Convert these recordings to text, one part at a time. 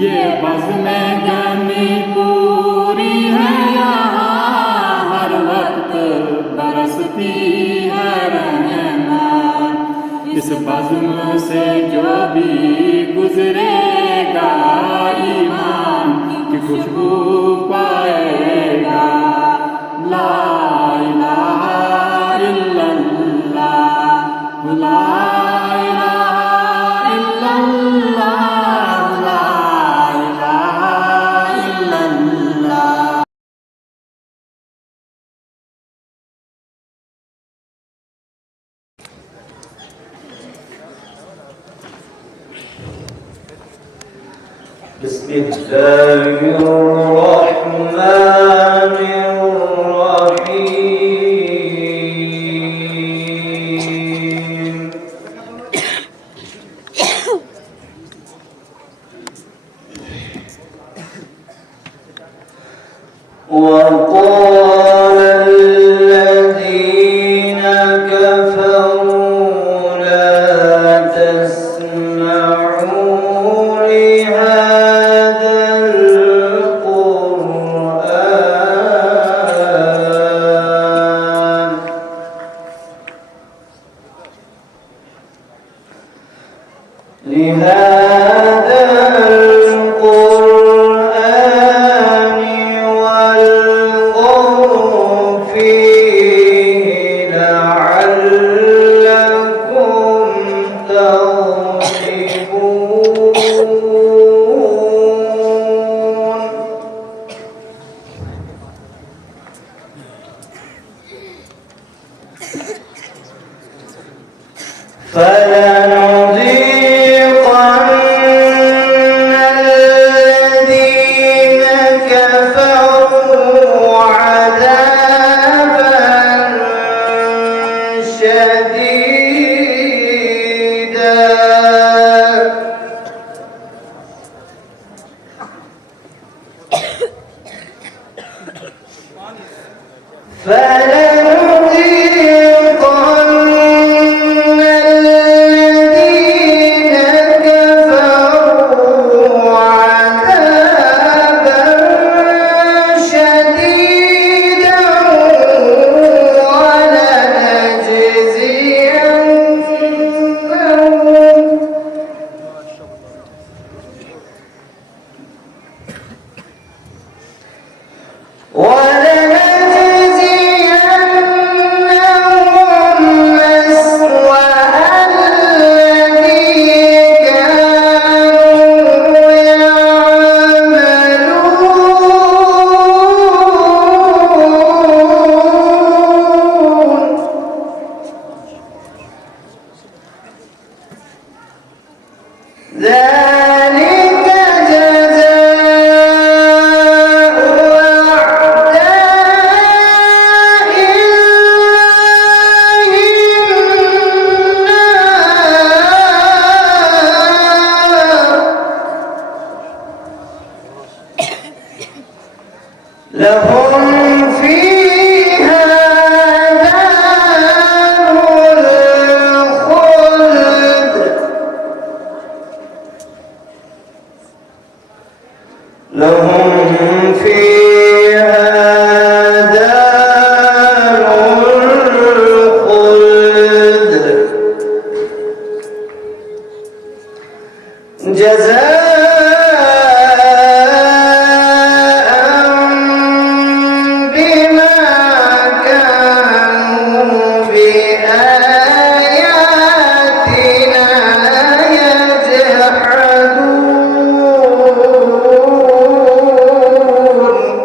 ये बज़्म-ए जमी पूरी है यहाँ, हर वक्त बरसती है रहमत। इस बज़्म से जो भी गुजरेगा ईमान की खुशबू पाएगा। ला इलाहा इल्लल्लाह, ला इलाहा इल्लल्लाह, ला इलाहा इल्लल्लाह। बिस्मिल्लाहिर्रहमानिर्रहीम। وقال الذين كفروا لا تسمعوا لهذا القرآن والغوا فيه لعلكم تغلبون. فلنذيقن الذين كفروا عذابا شديدا ذلك جزاء أعداء الله النار لهم فيها دار الخلد لهم فيها دار الخلد جزاء بما كانوا بآياتنا يجحدون.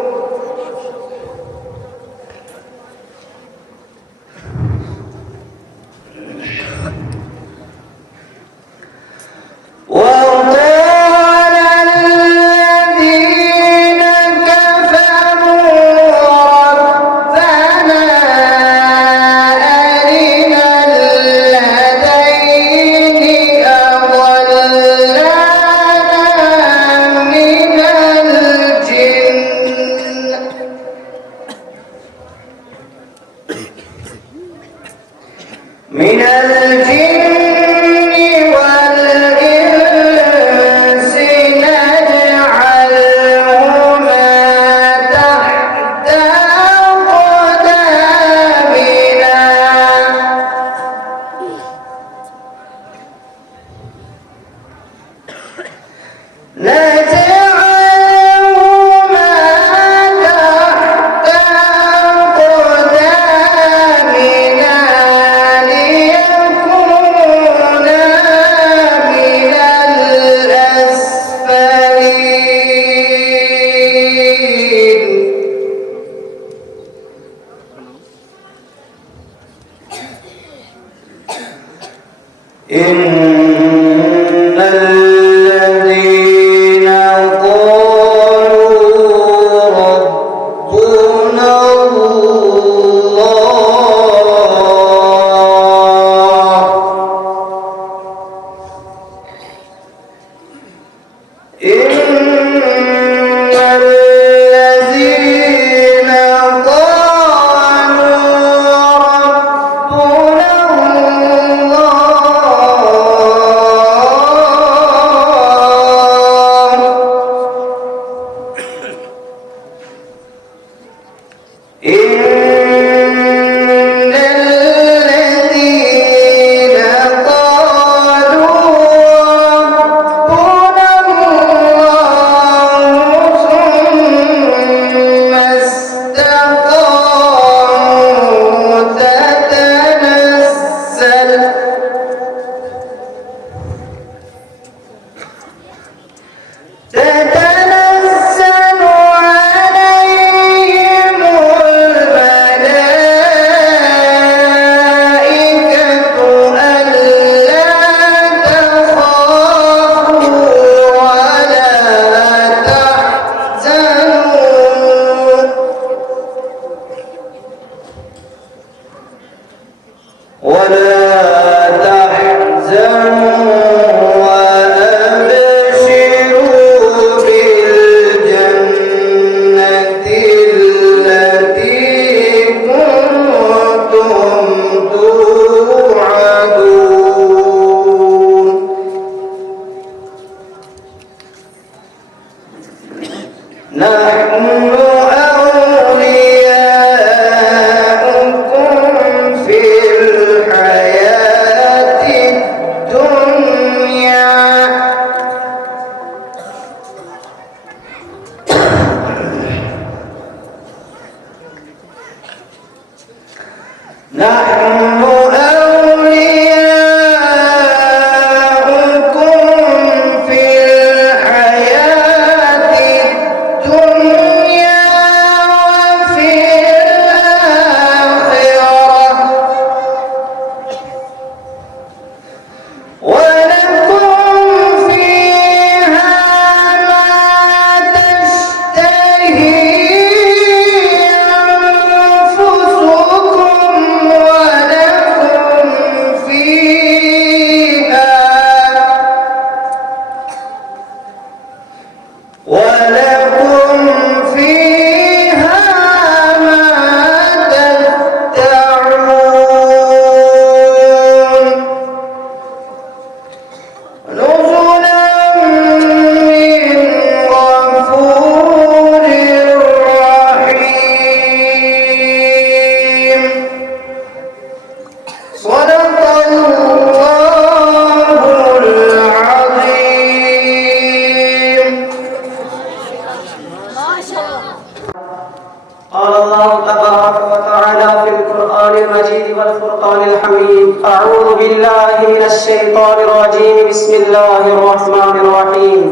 قال الله تبارك وتعالى في القرآن المجيد والفرقان الحميد أعوذ بالله من الشيطان الرجيم بسم الله الرحمن الرحيم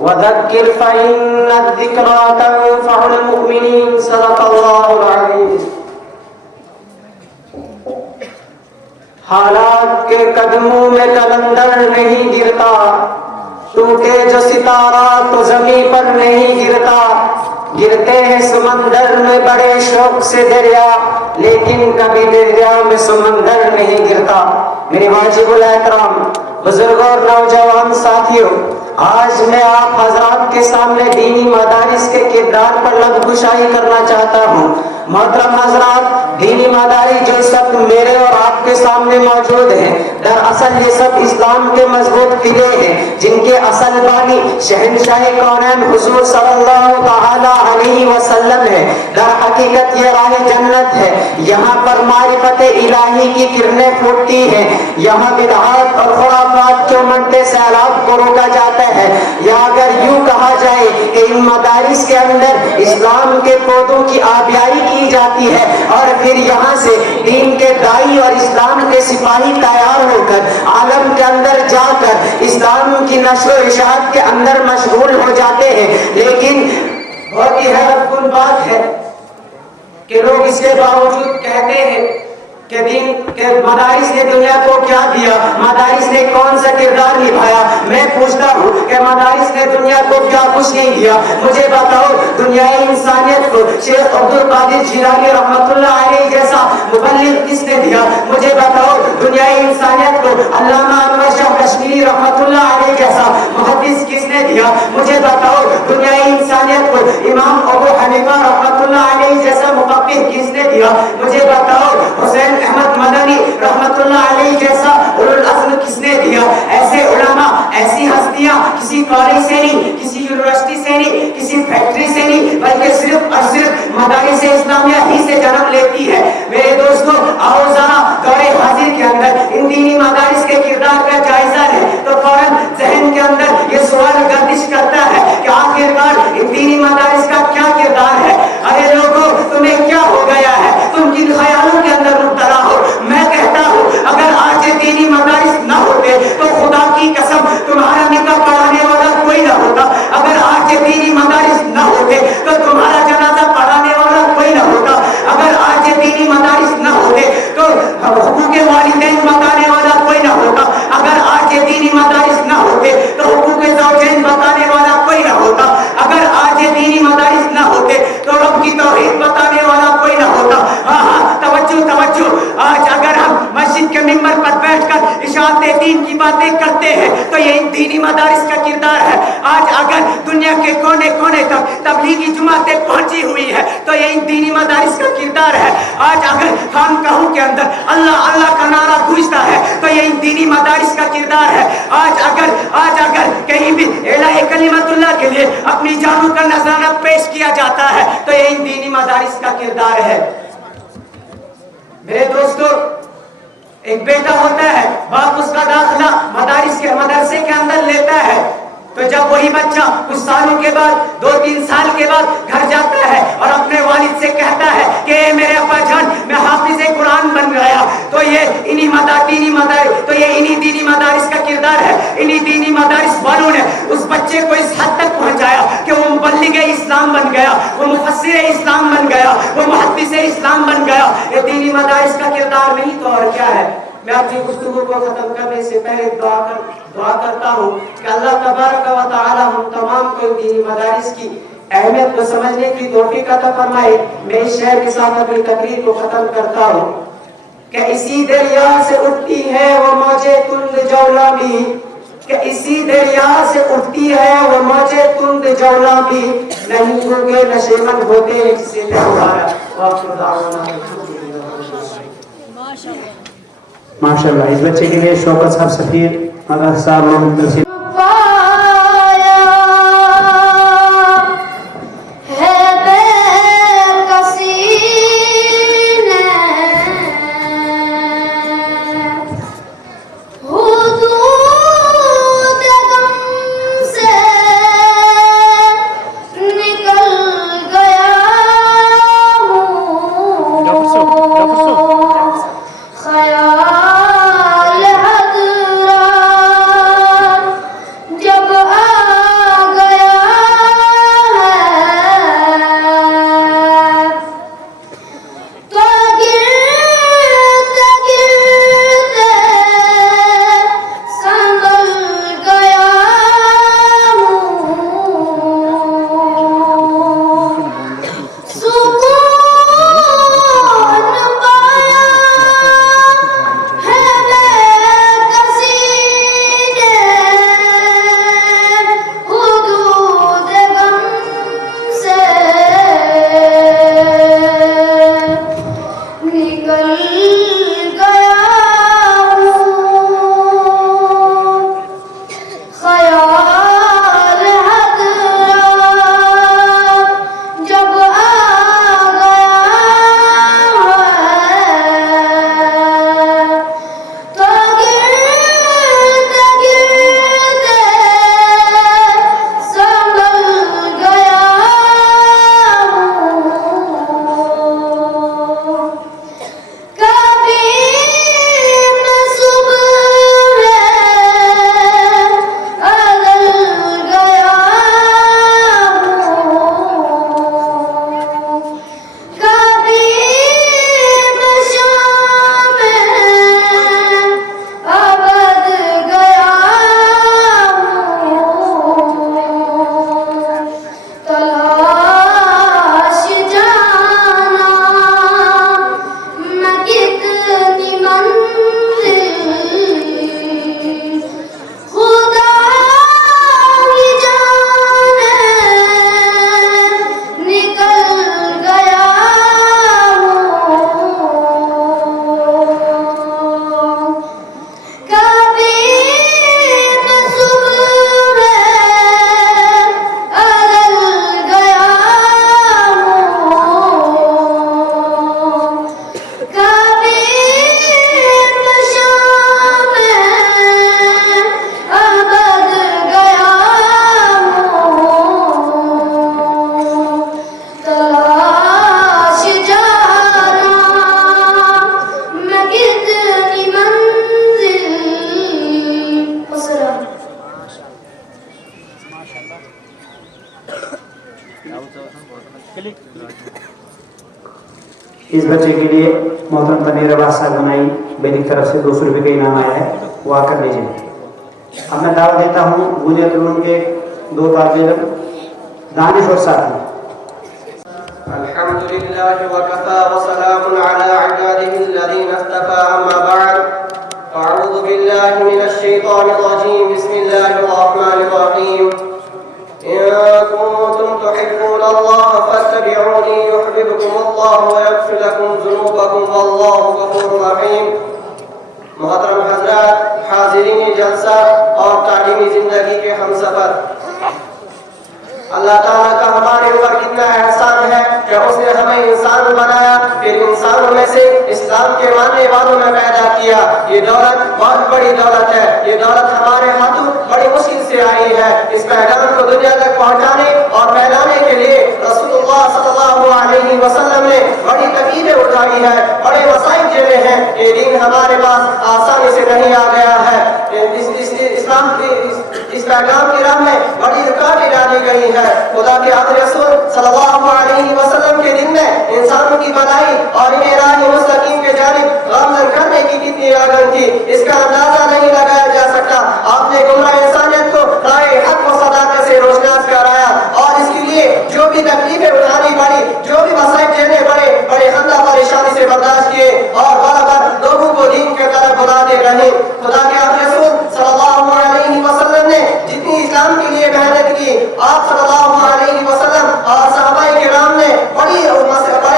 وذكر فإن الذكرى تنفع المؤمنين صدق الله العظيم हालात के कदमों में कलंदर नहीं गिरता टूटे जो सितारा तो जमीन पर नहीं गिरता गिरते हैं समंदर में बड़े शौक से दरिया लेकिन कभी दरिया में समंदर नहीं गिरता। मेरे वाजिबुल एहतराम बुजुर्गों और नौजवान साथियों, आज मैं आप हजरात के सामने दीनी मदारिस के किरदार पर लबकुशाई करना चाहता हूँ। मोहतरम हजरात, दीनी मदारिस जो सब मेरे और आपके सामने मौजूद हैं, दरअसल ये सब इस्लाम के मजबूत किले हैं जिनके असल बानी शहंशाह कौनैन हुजूर सल्लल्लाहु तआला अलैहि वसल्लम है। दर हकीकत ये राह जन्नत है, यहाँ पर मारिफत इलाही की किरणें फूटती हैं, यहाँ बिदअत और खुराफात के उमड़ते सैलाब को रोका जाता है। या अगर यूं कहा जाए कि इन मदारिस के अंदर इस्लाम के पौधों की आबियाई की जाती है और फिर यहाँ से दीन के दाई और इस्लाम के सिपाही तैयार होकर आलम के अंदर जाकर इस्लाम की नशो इशाअत के अंदर मशगूल हो जाते हैं। लेकिन बहुत ही हैरतकुन बात है कि लोग इसके बावजूद कहते हैं कि दीन के मदारिस ने दुनिया को क्या दिया, मदारिस ने कौन सा किरदार निभाया। मैं पूछता हूँ कि मदारिस ने दुनिया को क्या कुछ नहीं दिया। मुझे बताओ, दुनियाई इंसानियत को शेख अब्दुल कादिर जिलानी रहमतुल्लाह अलैह जैसा मुबल्लिग किसने दिया। मुझे बताओ, दुनियाई इंसानियत को अल्लामा अनवर शाह कश्मीरी रहमतुल्लाह अलैह जैसा मुहद्दिस किसने दिया। मुझे बताओ, दुनियाई इंसानियत को इमाम अबू हनीफा रहमतुल्लाह अलैह जैसा मुफक्किह किसने दिया। मुझे बताओ, हुसैन अहमद मदनी रहमतुल्लाह अलैह जैसा उलुल अज़्म किसने दिया। ऐसे उलमा, ऐसी हस्तियां किसी कॉलेज से नहीं, किसी यूनिवर्सिटी से नहीं, किसी फैक्ट्री से नहीं, बल्कि सिर्फ और सिर्फ मदारिस इस्लामिया ही से जन्म लेती है। मेरे दोस्तों, आओ जरा दौरे हाजिर के अंदर इन दीनी मदारिस के किरदार का जायजा है तो फौरन जहन के अंदर ये सवाल गर्दिश करता है कि आखिरकार इन दीनी मदारिस का क्या किरदार है। अरे लोगों, तुम्हें क्या हो गया है? तुम किन ख्यालों के अंदर मुब्तला हो? मैं कहता हूँ, अगर आज ये दीनी मदारिस न होते तो खुदा की कसम तुम्हारा निकाह पढ़ाने वाला कोई न होता। अगर आज ये दीनी मदारिस न होते तो तुम्हारा जनाजा पढ़ाने वाला कोई न होता। अगर आज ये दीनी मदारिस न होते तो हुकूके वालिदैन बताने वाला कोई न होता। अगर आज ये दीनी मदारिस न होते तो हुकूके ज़ौजैन बताने वाला कोई न होता। अगर आज ये दीनी मदारिस न होते तो रब की तौहीद बताने वाला कोई न होता। हाँ, तवज्जो तवज्जो। आज अगर हम मस्जिद के मिंबर पर बैठकर इशाअते दीन की बातें करते हैं तो ये दीनी मदारिस का किरदार है। आज अगर दुनिया के कोने कोने तक तबलीगी जुमातें पहुंची हुई है तो ये दीनी मदारिस का किरदार है। आज अगर खानकाहों के अंदर अल्लाह अल्लाह का नारा गूंजता है तो ये दीनी मदारिस का किरदार है। आज अगर कहीं भी इलाही कलिमतुल्लाह के लिए अपनी जानों का नजराना पेश किया जाता है तो ये दीनी मदारिस का किरदार है। मेरे दोस्तों, एक बेटा होता है, बाप उसका दाखिला मदरसे के अंदर लेता है तो जब वही बच्चा कुछ सालों के बाद, 2-3 साल के बाद घर जाता है और अपने वालिद से कहता है कि मेरे अब्बा जान, मैं हाफिज़े कुरान बन गया, तो ये इन्हीं दीनी मदारिस का किरदार है। इन्हीं दीनी मदारिस वालों ने उस बच्चे को इस हद तक पहुंचाया कि वो मुबल्लिग इस्लाम बन गया, वो मुफस्सिर इस्लाम बन गया, वो मुहद्दिस इस्लाम बन गया। ये दीनी मदारिस का किरदार नहीं तो और क्या है। मैं अपनी गुफ्तगू को खत्म करने से पहले दुआ करता हूँ कि अल्लाह तबारक व तआला हम तमाम को दीनी मदारिस की अहमियत को समझने की तौफीक अता फरमाए। मैं इस शेर के साथ अपनी तकरीर को खत्म करता हूँ कि इसी दरिया से उठती है वो मौजे तुंद जौला भी, कि इसी दरिया से उठती है वो मौजे तुंद जौला भी, नहीं होंगे नशेमंद होते इससे तुम्हारा। माशाल्लाह। इस बच्चे के लिए शौकत साहब सफीर मगर साहब मोहम्मद इस बच्चे के लिए मोहतरम तनीर अब्बास साहब बनाई मेरी तरफ से 200 रुपये का इनाम आया है, वो आकर लीजिए। अब मैं दावा देता हूँ बुनियाद उलूम के 2 तालिब इल्म दानिश और साथी। अल्हम्दुलिल्लाह व कफा व सलामुन अला इबादिही अल्लज़ीना इस्तफ़ा अम्मा बअद अऊज़ु बिल्लाहि मिनश शैतानिर रजीम बिस्मिल्लाहिर रहमानिर रहीम इन कुंतुम तुहिब्बूनल्लाह फत्तबिऊनी युहब्बिबकुमुल्लाह व यग़फिर लकुम ज़ुनूबकुम वल्लाहु गफूरुर रहीम। मोहतरम हज़रात, हाज़िरीन जलसा और तालीमी ज़िंदगी के हमसफ़र, अल्लाह ताला का हमारे ऊपर कितना एहसान है कि उसने हमें इंसान बनाया, फिर इंसानों में से इस्लाम के मानने वालों में पैदा किया। ये दौलत बहुत बड़ी दौलत है, ये दौलत हमारे हाथों बड़ी मुश्किल से आई है। इस पैगाम को दुनिया तक पहुंचाने और फैलाने के लिए रसूलुल्लाह सल्लल्लाहु अलैहि वसल्लम ने बड़ी तकलीफें उठाई है, बड़े मसाइब झेले हैं। ये दिन हमारे पास आसानी से नहीं आ गया है। इस पैगाम की राह में बड़ी रुकावटें डाली गई है। खुदा के आखिरी रसूल सल्लल्लाहु अलैहि वसल्लम के दिन में इंसानों की भलाई और इन्हें राह मुस्तकीम के जानिब गामज़न करने की कितनी लगन थी, इसका अंदाजा नहीं लगाया जा सकता। आपने गुमराह इंसानियत को राह हक व सदाकत से रोशनास कराया और इसके लिए जो भी तकलीफें उठानी पड़ी, जो भी मसाइब झेलने पड़े, बड़े खंदा परेशानी से बर्दाश्त किए और बराबर लोगों को दीन के तरफ बुलाते रहे। खुदा के आखिरी रसूल सल्लल्लाहु अलैहि वसल्लम ने जितनी इस्लाम के लिए मेहनत की, आप सल्लल्लाहु अलैहि वसल्लम और सहाबाए किराम ने बड़े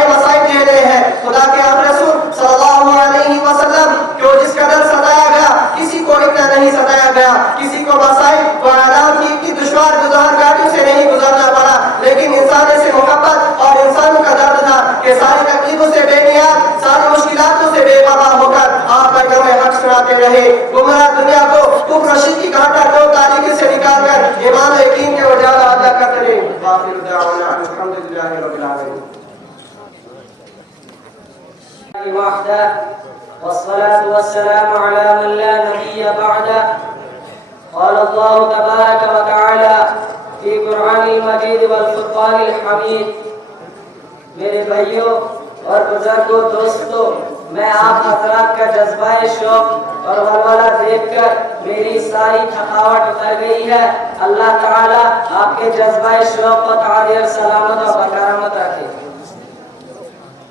मसाइब झेले हैं। खुदा के आखिरी रसूल सल्लल्लाहु अलैहि वसल्लम को जिस कदर सताया गया, किसी को इतना नहीं सताया गया। किसी को मसाइब व आदाब की दुश्वार घाटियों से नहीं गुजरना पड़ा, लेकिन इंसान से मोहब्बत और इंसानों का दर्द था कि सारी तकलीफों से बेनियाज, सारी मुश्किलातों से बेपरवाह होकर आप पैगाम हक सुनाते रहे। गुमराह दुनिया को कुफ्र शिर्क की घाटा को तारीकी से निकालकर ईमान और यकीन के उजाला अदा करते रहे। आखिर दावाना अल्हम्दुलिल्लाहि रब्बिल आलमीन। वहदा वस्सलातु वस्सलामु अला मन ला नबिय्य बअदा। क़ाल अल्लाहु तबारक व तआला फी कुरआनिल मजीद वल फुरक़ानिल हमीद। मेरे भाइयों और बुजुर्गों, दोस्तों, मैं आप हज़रात का जज्बाए शौक और वलवला देखकर मेरी सारी थकावट उतर गई है। अल्लाह ताला आपके जज्बाए शौक और तारीर सलामत और बरकरार रखे।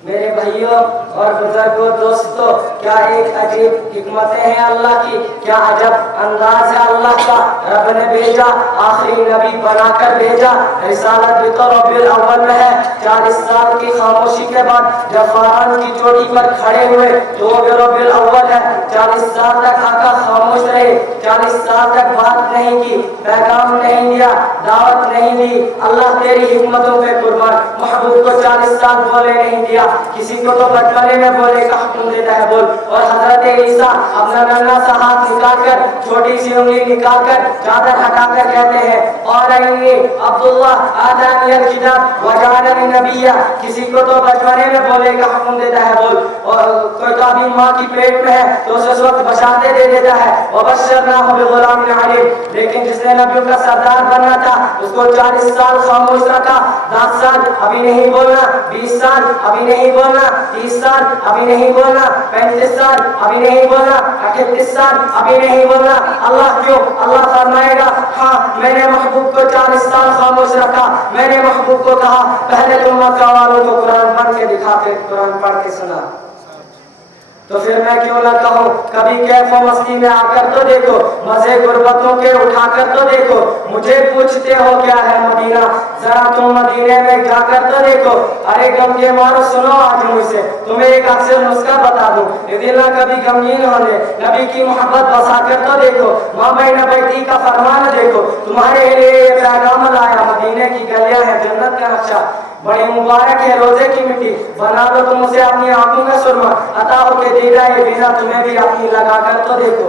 मेरे भाइयों और बुजुर्गों, दोस्तों, क्या एक अजीब हिकमतें हैं अल्लाह की, क्या अजब अंदाज है अल्लाह का। रब ने भेजा, आखिरी नबी बनाकर भेजा। रिसालत भी तो रबीउल अव्वल में है। 40 साल की खामोशी के बाद जब फरहान की चोटी पर खड़े हुए तो वो भी रबीउल अव्वल है। 40 साल तक आका खामोश रहे, 40 साल तक बात नहीं की, पैगाम नहीं दिया, दावत नहीं दी। अल्लाह तेरी हिकमतों पे कुर्बान। महबूब को 40 साल बोले नहीं दिया, किसी को तो बचपने में बोले का हुक्म देता है बोल। और हजरत ईसा अपना नन्हा सा हाथ निकालकर, छोटी सी उंगली निकालकर, चादर हटाकर कहते हैं और अब्दुल्लाह आतानियल किताब वजअलनी नबिय्या। किसी को तो बचपने में बोले का हुक्म देता है बोल। और कोई तो अभी माँ की पेट में है तो उसे उस वक्त बशारतें दे देता है वबश्शरनाहु बिग़ुलामिन अलीम। लेकिन जिसने नबियों का सरदार बनना था उसको 40 साल खामोश रखा। 10 साल अभी नहीं बोलना, 20 साल अभी नहीं बोलना, 30 साल अभी नहीं बोलना, 35 साल अभी नहीं बोलना, 38 साल अभी नहीं बोलना। अल्लाह क्यों? अल्लाह फरमाएगा, हाँ मैंने महबूब को 40 साल खामोश रखा। मैंने महबूब को कहा पहले तुम मक्का वालों को कुरान पढ़ के दिखा के, कुरान पढ़ के सुना। तो फिर मैं क्यों ना कहूँ, कभी कैफो मस्ती में आकर तो देखो, मजे गुर्बतों के उठाकर तो देखो। मुझे पूछते हो क्या है मदीना, जरा तुम मदीने में जाकर तो देखो। अरे गम के मारो सुनो आज मुझसे, तुम्हें एक अक्सर नुस्खा बता दूं। यदि ना कभी गमगीन होने, नबी की मोहब्बत बसाकर तो देखो। मामई नबी का फरमान देखो, तुम्हारे लिए पैगाम लाया। मदीने की गलियां है जन्नत का नक्शा, बड़ी मुबारक है रोजे की मिट्टी। बना दो तुम उसे अपनी आंखों का सुरमा, अता होके दे जाए बिना तुम्हें भी अपनी लगाकर तो देखो।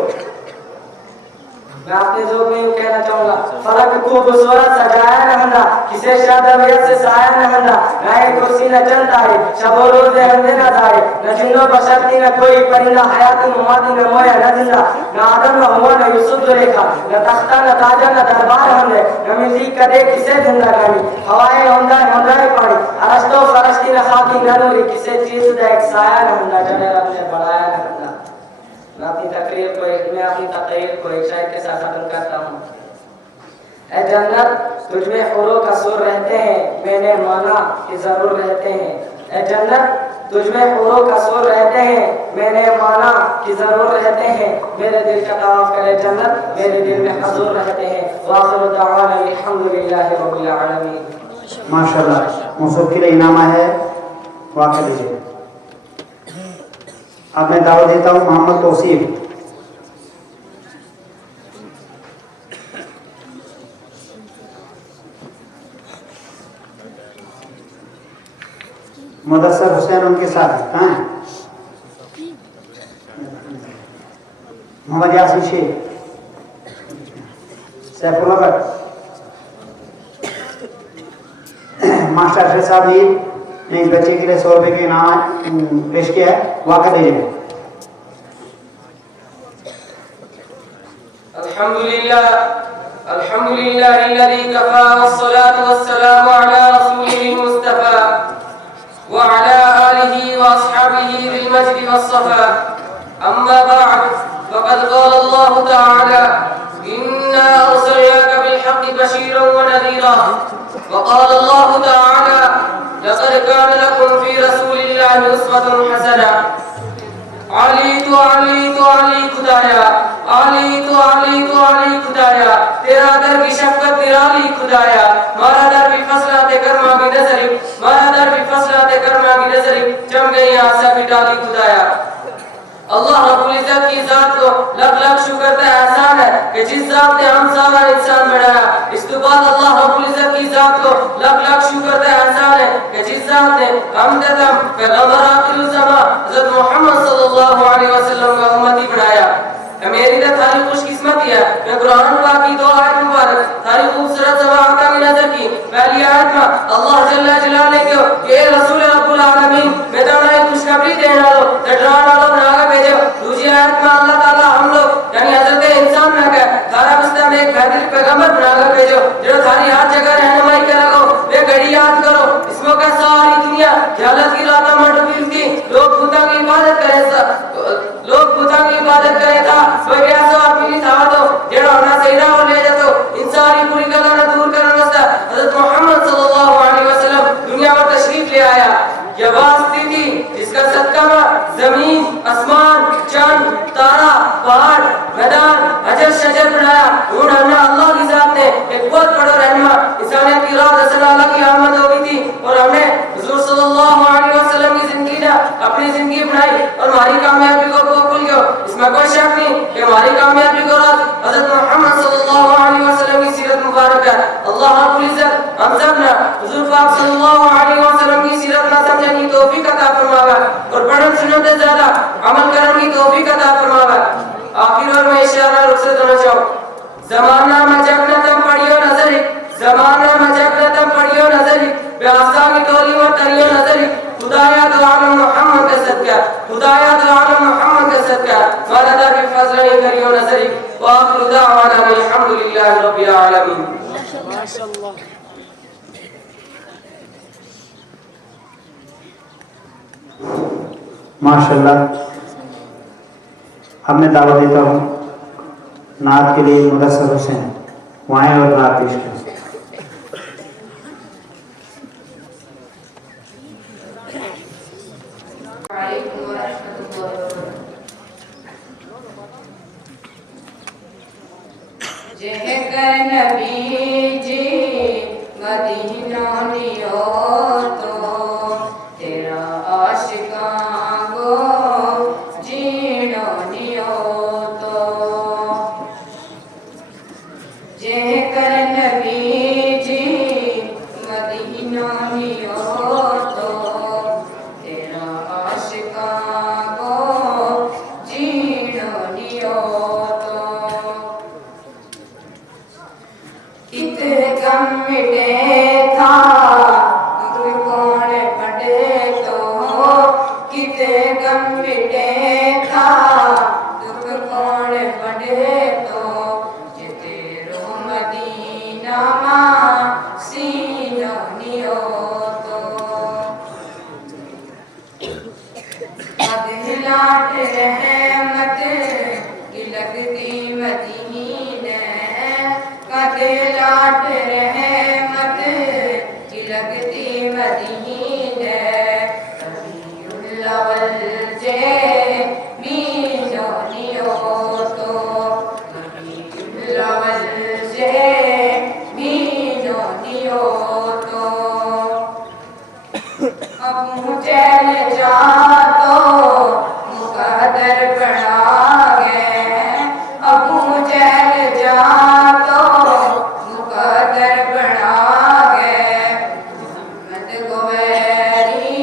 मैं आपने जो मैं यूं कहना चाहूंगा फलक खूबसूरत सजाया न हंदा किसे शादा में से साया न हंदा गाय कुर्सी न चलता है शबो रोज हमने न जाए न जिन्नो बशरती न कोई परिंदा हयात मुमादी न मोया न जिंदा न आदम न हुआ न यूसुफ जुलेखा न तख्ता न ताजा न दरबार हमने न मिली कदे किसे जिंदगानी हवाएं होंदा पानी अरस्तो फरश्ती न खाकी न नूरी किसे चीज दा एक साया न हंदा जने रब ने बढ़ाया न हंदा मैं अपनी तकरीर को एक शायर के साथ खत्म करता हूँ। ऐ जन्नत तुझ में हुरों का सुर रहते हैं मैंने माना कि जरूर रहते हैं। ऐ जन्नत तुझ में हुरों का सुर रहते हैं मैंने माना कि जरूर रहते हैं। मेरे दिल का तवाफ करे जन्नत मेरे दिल में हजूर रहते हैं। वाखिरु दअवाना अल्हम्दुलिल्लाहि रब्बिल आलमीन। माशाल्लाह मौसूफ के लिए इनामा है वाक़ लीजिए। अब मैं दावत देता हूँ मोहम्मद तौसीफ। मुदस्सर हुसैन उनके साथ कहाँ है? मोहम्मद यासीन शेख, सैफुल भट्ट, मास्टर अशरफ साहब जी ने एक बच्चे के लिए 100 रुपए के इनाम पेश किया है, वाक़ लीजिए। अल्हम्दुलिल्लाह अल्हम्दुलिल्लाह अल्लज़ी कफ़ा वस्सलातु वस्सलामु अला रसूलिहिल मुस्तफ़ा व अला आलिहि व अस्हाबिहि बिल मजdi वस्सफ़ा अम्मा बअद फ़क़द क़ाल अल्लाहु तआला इन्ना अरसलनाका बिल हक़्क़ि बशीरन व नज़ीरा व क़ाल अल्लाहु तआला लक़द कान लकुम फ़ी रसूलिल्लाहि उस्वतुन हसना। आली तो आली खुदाया आली तो आली खुदाया तेरा दर की शफ़क़त निराली खुदाया मारा दर भी फसला दे कर्मा की नजरी मारा दर भी फसला दे कर्मा की नजरी जम गई आशा की डाली खुदाया। अल्लाह रब्बुल इज्जत की जात को लख लख शुक्र का एहसान है कि जिस जात ने हम सारा इंसान बनाया। इस के बाद अल्लाह रब्बुल इज्जत की जात को लख लख शुक्र का एहसान है कि जिस जात ने हम पैगंबर आखिर ज़मां हज़रत मोहम्मद सल्लल्लाहु अलैहि वसल्लम का उम्मती बनाया। मेरी तो थारी खुशकिस्मती है मैं कुरान पाक की दो आयत मुबारक थारी खूबसूरत ज़बान का नजर की पहली आयत में अल्लाह जल्ल जलाले को के रसूल रब्बुल आलमीन मैं तो ना खुशखबरी देने वालों डराने वालों नागा भेजो। दूसरी आयत में अल्लाह ताला हम लोग यानी हजरत इंसान ना कह थारा बस्ता में एक बेहतरीन पैगंबर बनाकर भेजो जो थारी हर जगह रहनुमाई करो वे घड़ी याद करो इसमें का सारी दुनिया जहालत की रात में डूबी थी। लोग खुदा की इबादत करे था कोई ऐसा अपनी था तो जेड़ा होना सही ना हो ले जातो इंसानी पूरी गला ना दूर करने वास्ते हजरत मोहम्मद सल्लल्लाहु अलैहि वसल्लम दुनिया में तशरीफ ले आया। यह वास्ती थी जिसका सदका में जमीन आसमान चंद तारा पहाड़ मैदान हजर शजर बनाया। उन अल्लाह की जात ने एक बहुत बड़ा रहनुमा इंसानियत की राह रसूलुल्लाह की आमद हो गई थी और हमने हुजूर सल्लल्लाहु अलैहि वसल्लम की जिंदगी ना अपनी जिंदगी बनाई और हमारी कामयाबी को भूल गए। इसमें कोई शक नहीं कि हमारी कामयाबी को राज हज़रत मोहम्मद सल्लल्लाहु अलैहि वसल्लम की सीरत मुबारक है। अल्लाह रब्बुल इज्जत हम सब ने हुजूर पाक सल्लल्लाहु अलैहि वसल्लम की सीरत ना समझने की तौफीक अता फरमावे और पढ़न सुनने से ज्यादा अमल करने की तौफीक अता फरमावे। आखिर और मैं इशारा रुखसत देना चाहूं जमाना में जब न तुम पढ़ियो नजरी जमाना में जब न तुम पढ़ियो नजरी बेआसा की टोली में तरियो नजरी खुदाया तो आलम मोहम्मद का सदका खुदाया तो आलम मोहम्मद का सदका मारा दर की फजल नहीं करियो नजरी व आखिरु दअवाना अल्हम्दुलिल्लाहि रब्बिल आलमीन। माशाअल्लाह माशाल्लाह। अब मैं दावा देता हूँ नात के लिए मुदस्सर हुसैन वहाँ और नात पेश करें। जय कर नबी मिटे था दुख कौन पड़े तो किते गम मिटे था दुख कौन पड़े तो जिते रो मदीना मां सीनो नियो तो लाट रहमत की लगती मदीने कदे लाट रहमत की लगती मदीने लवल जे मीनो नियो तो लवल जे मीनो नियो तो अब चल जा तो मुकद्दर बना गए अब चल जा तो मुकद्दर बना गए मत गोवेरी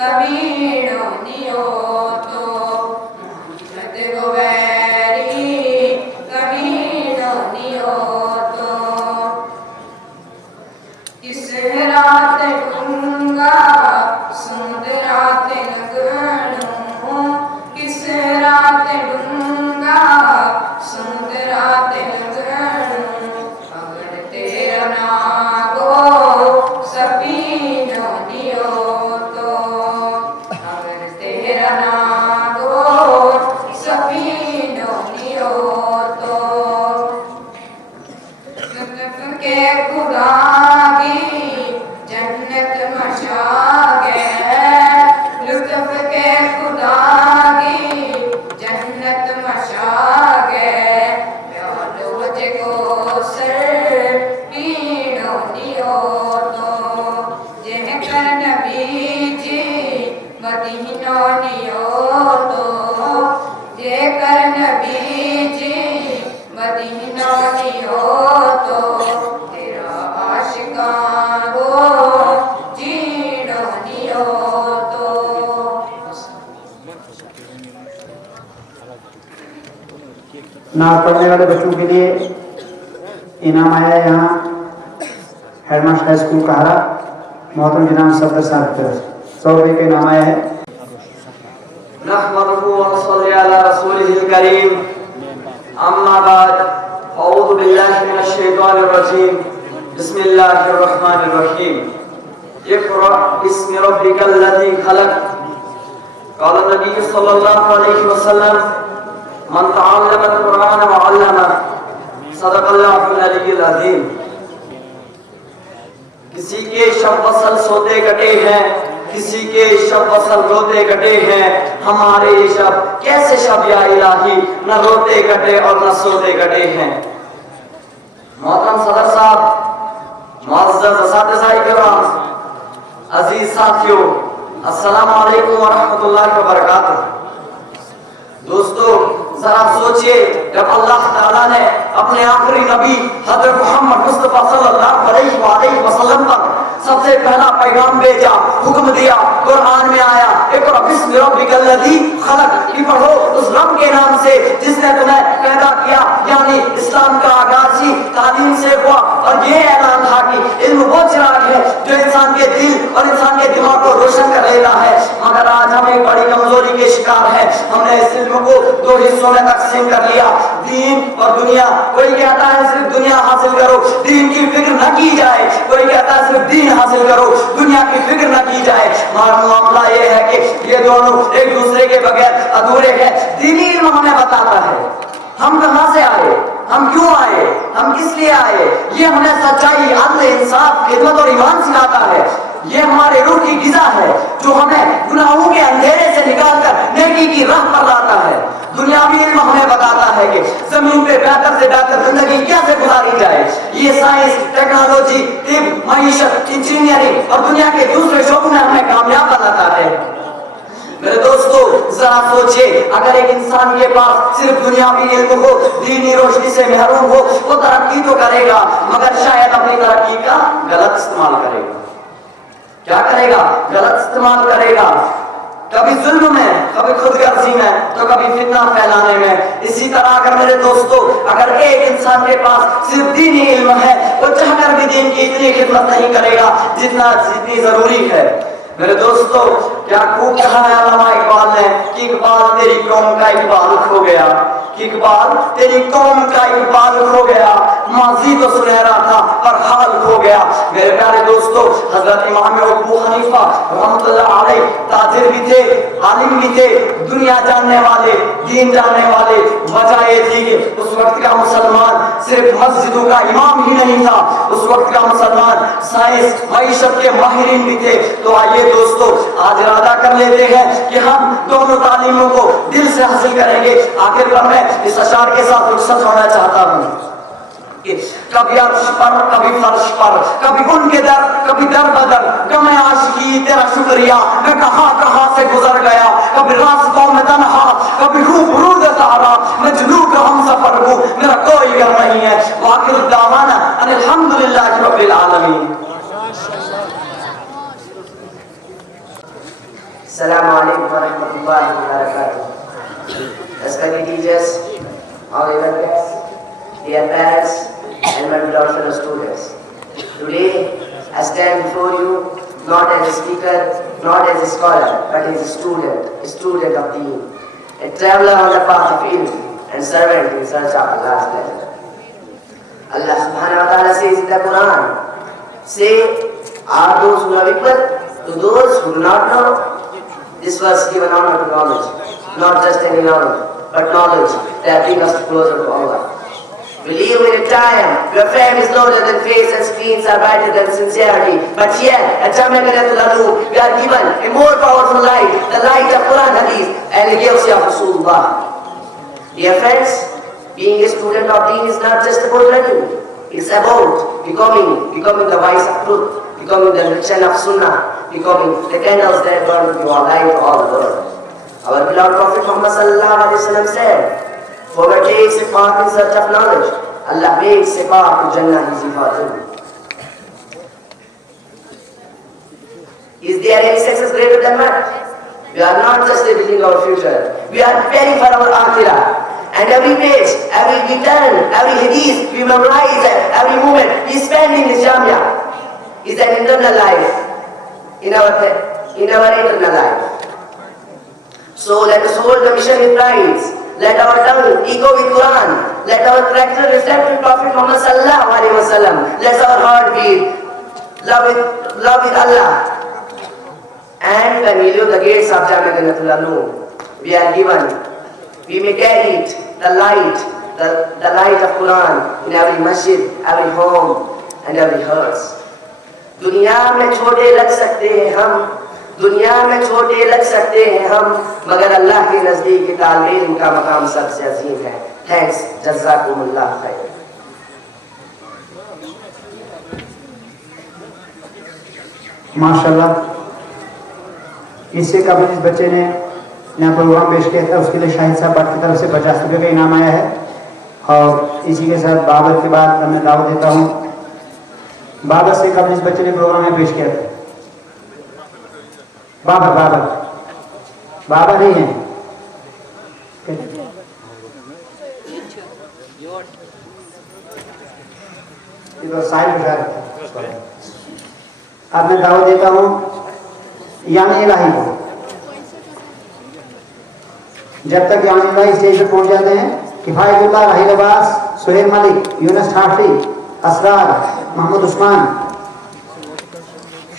कबीरो नियो तो मत गोवेरी कबीरो नियो तो इस रात डूंगा सुंद रात लगनू किस रात डूंगा सुंद रात लगनू अगर तेरा नागो सफीनो नियो तो अगर तेरा नागो सफीनो नियो तो लुत्फ के खुदा की जन्नत मचा गए लुत्फ के खुदा की जन्नत मचा गए प्यालो जगो सर पीड़ो नियो तो जह कर नबी जी मदीनो नियो तो जह कर नबी जी मदीनो नियो तो तेरा आशिकानो जीनो नियो तो नाम पढ़ने वाले बच्चों के लिए इनाम आया है यहाँ हेडमास्टर हाई स्कूल कहारा मोहतरम जनाब सफदर साहब की तरफ से 100 रुपये का इनाम आया है। नहमदुहु व नसल्ली अला रसूलिहिल करीम अम्मा बाद अऊज़ु बिल्लाहि मिनश शैतानिर रजीम बिस्मिल्लाहिर रहमानिर रहीम इक़रा बिस्मि रब्बिकल लज़ी खलक़ क़ाल नबी सल्लल्लाहु अलैहि वसल्लम मन तअल्लमल कुरान व अल्लमा सदक़ल्लाहुल अलीयुल अज़ीम। किसी के शब वसल सोते कटे हैं किसी के शब वसल रोते कटे हैं हमारे ये शब कैसे शब या इलाही न रोते कटे और न सोते कटे हैं। मोहतरम सदर साहब मुअज़्ज़ज़ असातिज़ाए किराम अजीज साथियों अस्सलाम वालेकुम व रहमतुल्लाहि व बरकातुहू। दोस्तों जरा सोचिए जब अल्लाह ताला ने अपने आखिरी नबी हज़रत मोहम्मद मुस्तफा सल्लल्लाहु अलैहि वसल्लम पर सबसे पहला पैगाम भेजा हुक्म दिया कुरान में आया इक़रा बिस्मि रब्बिकल लज़ी खलक़ कि पढ़ो उस रब के नाम से जिसने तुम्हें पैदा किया यानी इस्लाम का आगाज ही तालीम से हुआ और ये ऐलान था कि इल्म वो चिराग है जो इंसान के दिल और इंसान के दिमाग को रोशन कर लेता है। मगर आज हम एक बड़ी कमजोरी के शिकार हैं हमने इस इल्म को 2 हिस्सों में तकसीम कर लिया दीन और दुनिया। कोई कहता है सिर्फ दुनिया हासिल करो दीन की फिक्र न की जाए कोई कहता है सिर्फ दीन हासिल करो दुनिया की फिक्र न की जाए। मामला ये है कि ये दोनों एक दूसरे के बगैर अधूरे हैं। दीनी इल्म हमें बताता है हम कहां से आए हम क्यों आए हम किस लिए आए ये हमें सच्चाई अदल इंसाफ खिदमत और ईमान सिखाता है। ये हमारे रूह की गिज़ा है जो हमें गुनाहों के अंधेरे से निकालकर नेकी की राह पर लाता है। दुनियावी इल्म हमें बताता है कि जमीन पे बेहतर से बेहतर जिंदगी कैसे गुजारी जाए। ये साइंस टेक्नोलॉजी तिब मईशत इंजीनियरिंग और दुनिया के दूसरे शोबों में हमें कामयाब बनाता है। मेरे दोस्तों जरा सोचिए अगर एक इंसान के पास सिर्फ दुनियावी इल्म हो दीनी रोशनी से महरूम हो वो तरक्की तो करेगा मगर शायद अपनी तरक्की का गलत इस्तेमाल करेगा। क्या करेगा गलत इस्तेमाल करेगा। कभी जुल्म में, कभी खुदगर्जी में, तो कभी फितना फैलाने में। इसी तरह अगर मेरे दोस्तों, अगर एक इंसान के पास सिर्फ दीनी इल्म है, वो चाहकर भी दीन की इतनी खिदमत नहीं करेगा जितनी जरूरी है। मेरे दोस्तों, क्या खूब कहा है अल्लामा इकबाल ने कि इकबाल तेरी कौम का इकबाल खो गया, कि इकबाल तेरी कौम का इकबाल खो गया, माजी तो सुनहरा था पर हाल खो गया। मेरे प्यारे दोस्तों, हजरत इमाम अबू हनीफा रहमतुल्लाह अलैह ताजिर भी थे, आलिम भी थे, दुनिया जानने वाले, दीन जानने वाले। वजह ये थी कि उस वक्त का मुसलमान सिर्फ मस्जिदों का इमाम ही नहीं था, उस वक्त का मुसलमान साइंस मईशत के माहिरीन भी थे। तो आइए दोस्तों, आज इरादा कर लेते हैं कि हम दोनों तालीमों को दिल से हासिल करेंगे। आखिर पर मैं इस अशार के साथ रुखसत होना चाहता हूँ। कभी अर्श पर, कभी फर्श पर, कभी उनके दर, कभी दर बदर, गम आशिकी तेरा शुक्रिया, मैं कहां से गुजर गया। कभी रास्तों में तन्हा, कभी रूबरूद तारा, मजलू का हम सफर हूँ, मेरा कोई घर नहीं है। वाकिल दावाना अल्हम्दुलिल्लाहि रब्बिल आलमीन। Assalamu alaikum wa rahmatullahi wa barakatuh. Respected teachers, honorable guests, dear parents, and my beloved fellow students. Today, I stand before you not as a speaker, not as a scholar, but as a student of deen, a traveler on the path of ilm, and servant in search of Allah's pleasure. Allah subhanahu wa ta'ala says in the Quran, say, are those who are equal to those who do not know? This was given honor to knowledge, not just any knowledge, but knowledge that brings us closer to Allah. We live in a time where fame is louder than face and screens are brighter than sincerity. But here, at Jamaicatul Alum, we are given a more powerful light, the light of Quran Hadith and the gifts of Rasulullah. Dear friends, being a student of Deen is not just about learning. It's about becoming the voice of truth, becoming the nation of Sunnah, becoming the candles that burn to your light to all the world. Our beloved Prophet Muhammad sallallahu alaihi wasallam said, whoever takes a path in search of knowledge, Allah makes a path to Jannah easy for him. Is there any success greater than that? We are not just building our future, we are preparing for our akhirah. And every page, every turn, every hadith, we memorize every moment we spend in this Jamia is an internal life. In our eternal life. So let us hold the mission with pride. Let our tongue echo with Quran. Let our character reflect with Prophet Muhammad sallallahu alaihi wasallam. Let our heart beat love with Allah. And when we leave the gates of Jamaicatul Alum, we may carry it, the light of Quran in every masjid, every home, and every heart. दुनिया में छोटे लग सकते हैं हम, मगर अल्लाह के नजदीक तालिब इल्म का मकाम सबसे अजीम है। थैंक्स, जज़ाकुमुल्लाह खैर। माशाल्लाह, इससे कबल इस बच्चे ने यहाँ प्रोग्राम पेश किया था, उसके लिए शाहिद साहब की तरफ से 50 रुपये का इनाम आया है। और इसी के साथ बाबर के बाद मैं दावत देता हूँ। बाबर से कबल इस बच्चे ने प्रोग्राम में पेश किया था। बाबर नहीं है, ये तो साहिल बशार। अब मैं दावत देता हूँ यानी इलाही को। जब तक यानी इलाही स्टेज पे पहुंच जाते हैं, किफायतुल्लाह, राहिल अब्बास, सुहेल मलिक, यूनुस ठाठी, असरार, मोहम्मद उस्मान,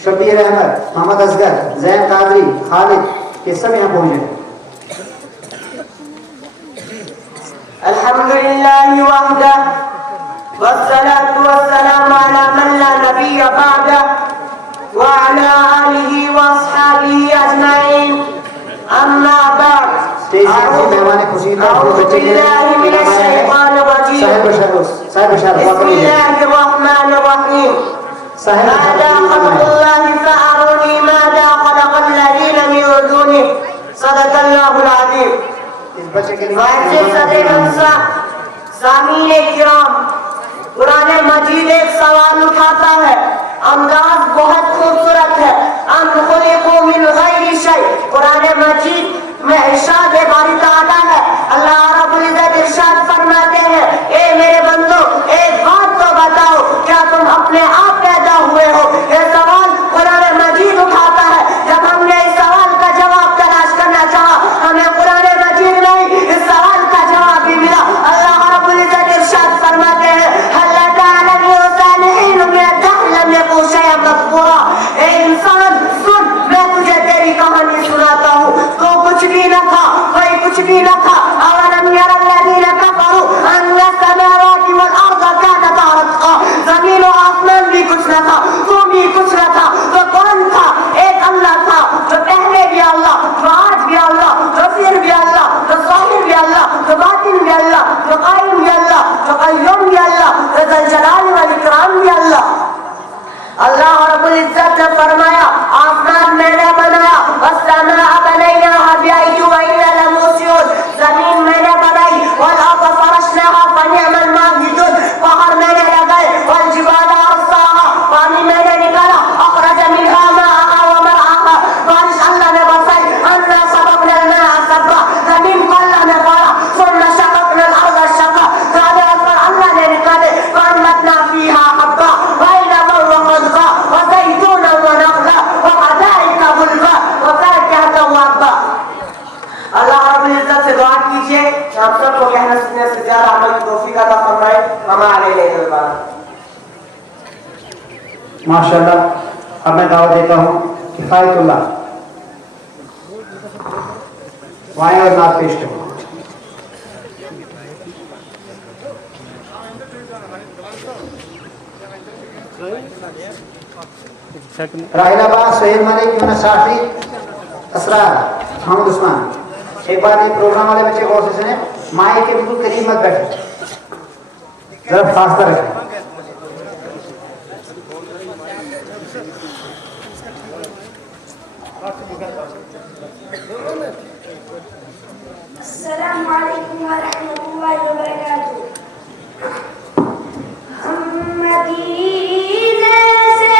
शबीर अहमद, मोहम्मद असगर, जैन कादरी, खालिद, ये सब यहाँ पहुंचे। अल्हम्दुलिल्लाहि वहदह वस्सलातु वस्सलामु अला मन ला नबिय्य बअदह व अला आलिहि व अस्हाबिहि अजमईन, अम्मा बाद। स्टेज पे मेहमान खुशी का बच्चे के साहिब बशार कुरान मजीद एक सवाल उठाता है, अंदाज बहुत खूबसूरत है। कुरान कुछ न था तो कौन था? एक अल्लाह था जो पहले भी अल्लाह, जो आज भी अल्लाह, जो फिर भी अल्लाह, जो ज़ाहिर भी अल्लाह, जो बातिन भी अल्लाह, जो कायम भी अल्लाह, जो क़य्यूम भी अल्लाह, जो ज़ुल जलाल वल इकराम भी अल्लाह। अल्लाह रब्बुल इज्जत ने फरमाया आसमान मैंने बनाया, वस्समाअ बनैनाहा बिअयदि व इन्ना लमूसिऊन, जमीन मैंने बनाई, वल अर्द फरशनाहा फनिअमल माहिदून, पहाड़ मैंने लगाए, वल जिबाल अरसाहा, पानी मैंने निकाला, अखरज मिनहा माअहा व मरआहा, बारिश अल्लाह ने बरसाई, अन्ना सबबना अल-माअ सबा, जमीन को अल्लाह ने गाड़ा, सुम्मा शक़क़ना अल-अर्ज़ शक़्क़ा, गाड़े पर अल्लाह ने निकाले, वअंबतना फीहा हब्बा व इनबा व क़ज़्बा व ज़ैतूना व नख़ला व हदाइक़ गुल्बा व फ़ाकिहतन व अब्बा। अल्लाह रब्बुल इज्जत से दुआ कीजिए कि हम सबको कहने सुनने से ज्यादा अमल की तौफीक अता फरमाए। हमारे लिए दुआ। माशाल्लाह। अब मैं दावा देता हूँ किफायतुल्लाह वाएं और नात पेश करें। राहिलाबाद सोहेल मलिक, यूनुस शाफी, असरार, मोहम्मद उस्मान। एक बार ये प्रोग्राम वाले बच्चे गौर से सुने, माइक के बिल्कुल करीब मत बैठे, जरा फासला रखें। अस्सलामु अलैकुम व रहमतुल्लाहि व बरकातुहू। हम मदीने से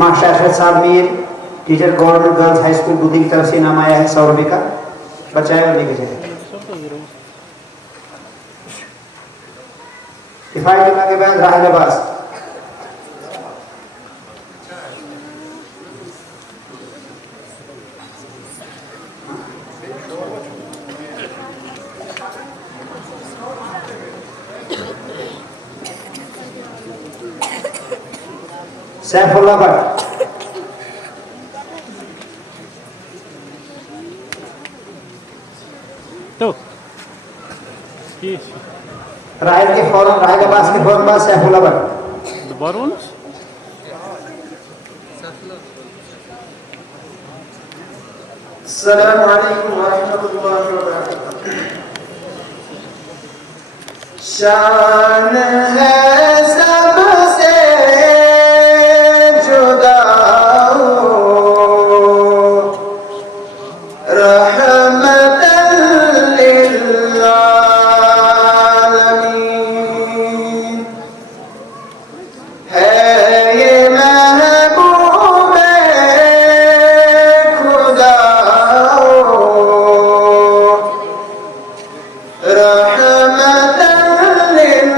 माशा अशरफ साहब Mir teacher government girls high school बुद्धि की तरफ से नाम आया है 100 रुपये का। बचाए और लेके जाए। किफायतुल्लाह के बाद राहिल अब्बास। सैफुल्लाह भट्ट। तो राहिल के फौरन राहिल अब्बास के फौरन बाद सैफुल्लाह भट्ट। the Barons. अस्सलामु अलैकुम व रहमतुल्लाहि व बरकातुहू। शान है सबसे जुदा रहमतन लिल आलमीन है ये महबूबे खुदा रहमतन लिल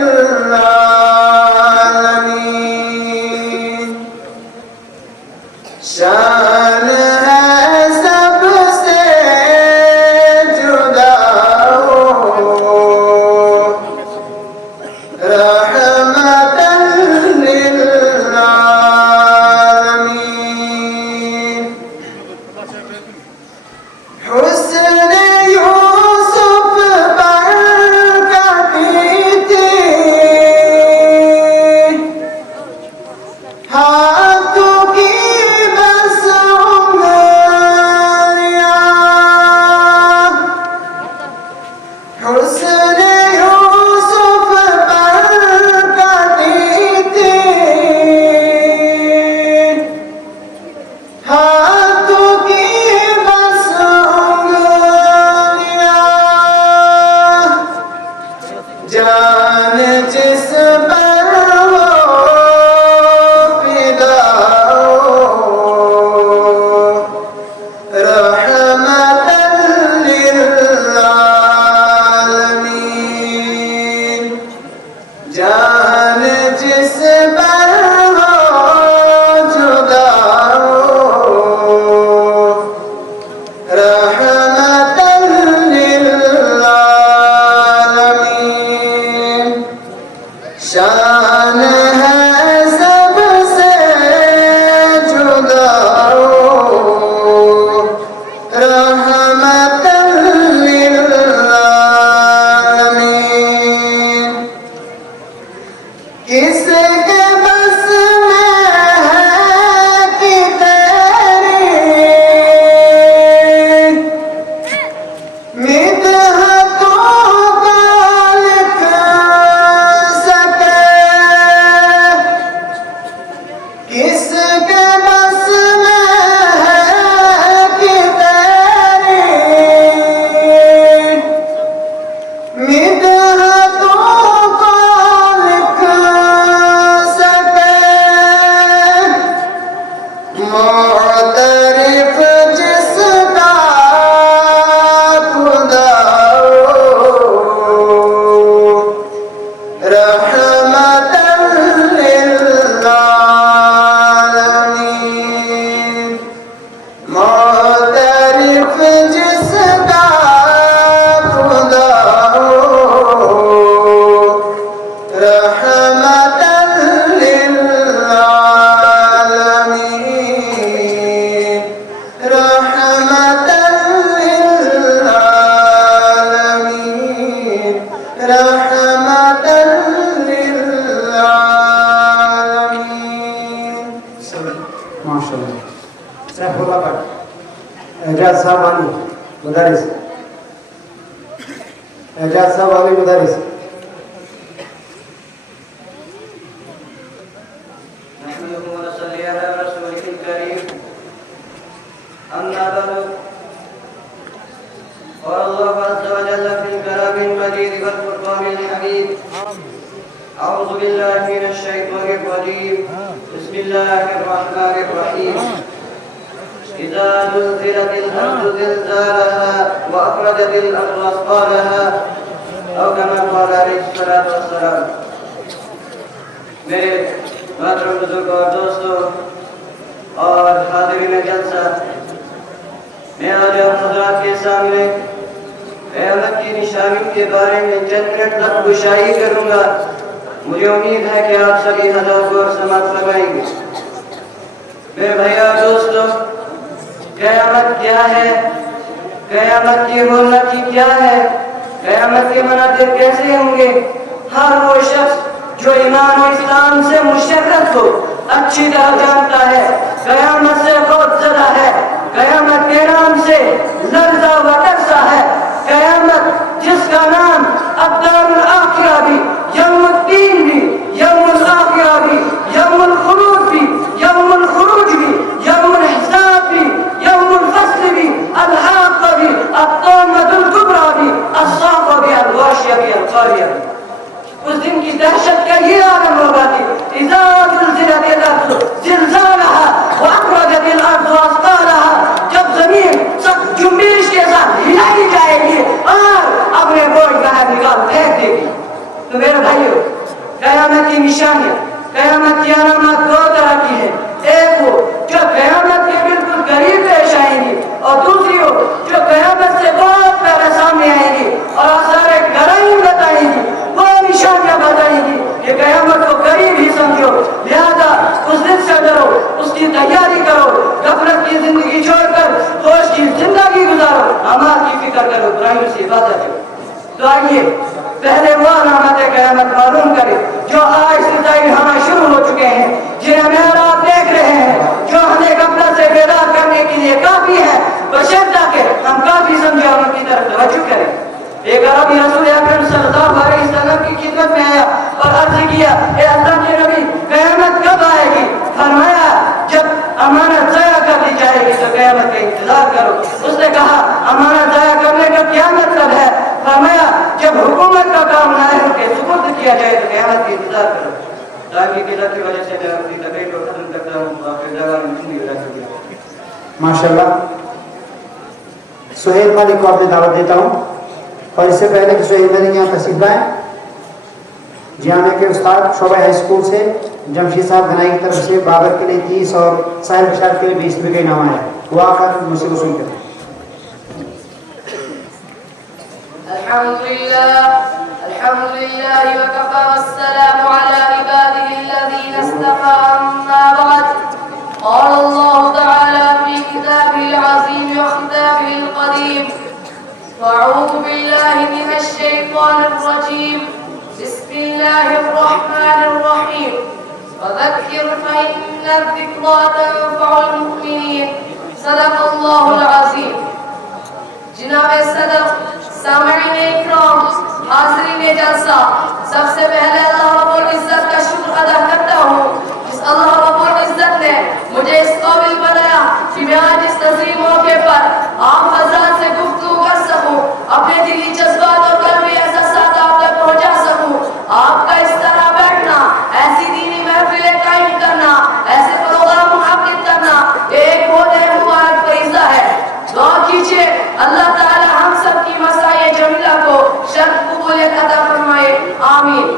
एजाज साहब वाली मदारिस, एजाज साहब वाली मदारिस। أعوذ بالله من الشيطان الرجيم بسم الله الرحمن الرحيم إذا زلزلت الأرض زلزالها وأخرجت الأرض أثقالها أو كما قال عليه الصلاة والسلام। मेरे महतरम बुजुर्ग और दोस्तों और हाज़िरीन जलसा, मैं आज आप हज़रात के सामने क़यामत की निशानी के बारे में चंद मिनट तक गुशाई करूँगा। मुझे उम्मीद है कि आप सभी हज़रात को समाप्त फरमाएंगे। मेरे भैया दोस्तों, क़यामत क्या है? क़यामत की रौनक क्या है? क़यामत के मनाज़िर कैसे होंगे? हर वो शख्स जो ईमान और इस्लाम से मुशर्रफ हो अच्छी तरह जानता है। क़यामत से खौफज़दा है, क़यामत के नाम से लर्ज़ा व तरसा है। क़यामत जिसका नाम अद्दारुल आखिरा भी, यौमुद्दीन भी, यौमुल आखिरा भी, यौमुल खुरूज भी, यौमुल खुरूज भी, यौमुल हिसाब भी, यौमुल फस्ल भी, अल-हाक़्क़ा भी, अत-तौमतुल कुबरा भी, अस-साक़ा भी, अल-वाशिया भी, अल-क़ारिया भी। उस दिन की दहशत का ये आलम होगा कि इज़ा ज़ुलज़िलतिल अर्ज़ु ज़िलज़ालहा व अख़रजतिल अर्ज़ु अस्क़ालहा, जब ज़मीन सख्त जुम्बिश के साथ हिलाई जाएगी और अपने बोझ बाहर निकाल फेंक देगी। तो मेरे भाइयों, क़यामत की निशानियाँ, क़यामत की अलामत दो तरह की है। एक वो जो क़यामत के बिल्कुल करीब पेश आएंगी और दूसरी वो जो क़यामत से बहुत पहले सामने आएंगी और आसार गराइम बताएंगी, वो निशानियाँ बताएंगी कि क़यामत को करीब ही समझो। लिहाजा उस दिन से डरो, उसकी तैयारी करो, गफलत की जिंदगी छोड़कर होश की जिंदगी गुजारो, अमाल की फिक्र करो, बुराइयों से इबादत करो। तो आइए पहले वो अलामत क़यामत मालूम करें जो आज से जाहिर होना शुरू हो चुके हैं, जिन्हें मैं और आप देख रहे हैं, जो हमें गफलत से बेदार करने के लिए काफी है, बशर्ते कि हम काफी समझे और उनकी तरफ तवज्जो करें। एक अरबी रसूल अकरम सल्लल्लाहु अलैहि वसल्लम की खिदमत में आया और अर्ज किया, ए अल्लाह के नबी, क़यामत कब आएगी? फरमाया, जब अमानत ज़ाया कर दी जाएगी तो क़यामत का इंतजार करो। उसने कहा, अमानत ज़ाया करने का क्या मतलब है? फरमाया, जब हुकूमत का काम नायब के सुपुर्द किया जाए तो क़यामत का इंतजार करो। ताकि किला की वजह से मैं अपनी तकरीर को खत्म करता हूँ। माशाल्लाह। सुहेल मालिक को आपने दावत देता हूँ और इससे पहले कि सुहेल मालिक यहाँ तशरीफ लाएं, जाने के उस्ताद शोभा हाई स्कूल से जमशीद साहब गनाई की तरफ से बाबर के लिए 30 और साहिल बशार के लिए 20 रुपये का इनाम आया है, वो आकर मुझसे वसूल करें। अल्हम्दुलिल्लाह वकफा वस्सलामु अला इबादिही अल्लज़ीना इस्तफ़ा, अम्मा बअद। क़ाल अल्लाहु तआला फ़ी किताबिहिल अज़ीम व किताबिहिल क़दीम, अऊज़ु बिल्लाहि मिनश शैतानिर रजीम, बिस्मिल्लाहिर रहमानिर रहीम, फ़ज़क्किर फ़इन्न ज़िक्रा तंफ़उल मुमिनीन। सदक़ल्लाहुल अज़ीम। जनाब सदर, सामईन इकराम, हाज़रीन जलसा, सबसे पहले अल्लाह रब्बुल इज़्ज़त का शुक्र अदा करता हूँ जिस अल्लाह रब्बुल इज़्ज़त ने मुझे इस काबिल बनाया कि मैं आज इस नज़ीर मौके पर आप हज़रात से गुफ्तगू कर सकूँ, अपने दिली जज्बात और क़ल्बी एहसासात आप तक पहुँचा सकूँ। आपका इस तरह बैठना, ऐसी दीनी महफ़िलें कायम करना, ऐसे प्रोग्राम मुनअक़िद करना एक बहुत मुबारक फरीज़ा है। दुआ कीजिए अल्लाह ताला हम सब की मसाए जमीला को शर्त कबूलियत अता फरमाए, आमीन।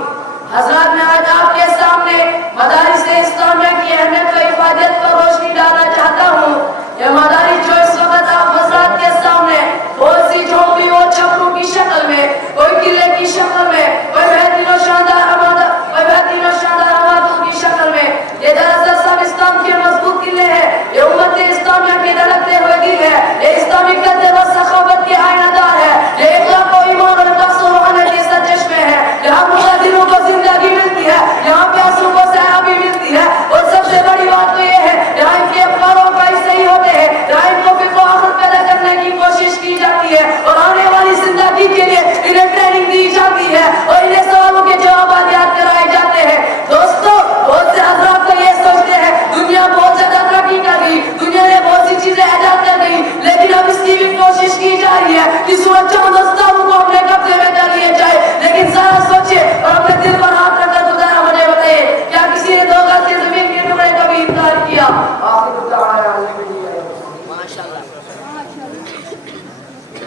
किसी सूरत चंद दस्तारों को अपने कब्जे में कर लिए जाए। लेकिन जरा सोचिए और अपने दिल पर हाथ रखकर खुदा मुझे बताइए, क्या किसी ने 2 गज की जमीन के टुकड़े कभी इनकार किया?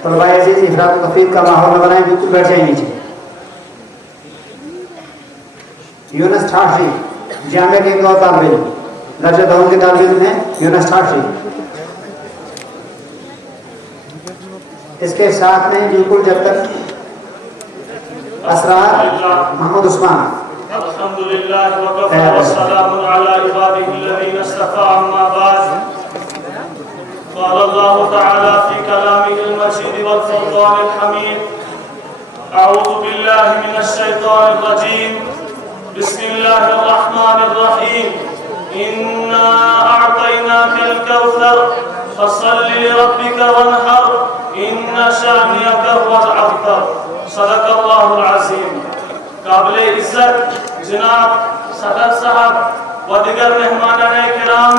तलबा अजीज इफरात तफरीक का माहौल न बनाए, बिल्कुल बैठ जाए नीचे। यूनुस ठाशी जामिया के दो तालिब इल्म, दर्जा दौन के तालिब इल्म हैं यूनुस ठाशी। इसके साथ में बिल्कुल जब तक असरार मोहम्मद उस्मान। अल्हम्दुलिल्लाह व कफ़ा व सलामुन अला इबादिहिल्लज़ीना इस्तफ़ा अम्मा बाद। क़ाल अल्लाहु तआला फ़ी कलामिहिल मजीद वल फ़ुरक़ानिल हमीद। अऊज़ु बिल्लाहि मिनश शैतानिर रजीम। बिस्मिल्लाहिर रहमानिर रहीम। इन्ना अअतैनाकल कौसर फसल्लि लिरब्बिका वन्हर इन्ना शानियका हुवल अबतर। सदक़ल्लाहुल अज़ीम। काबिल इज्जत जनाब सदर साहब व दिगर मेहमानाने किराम,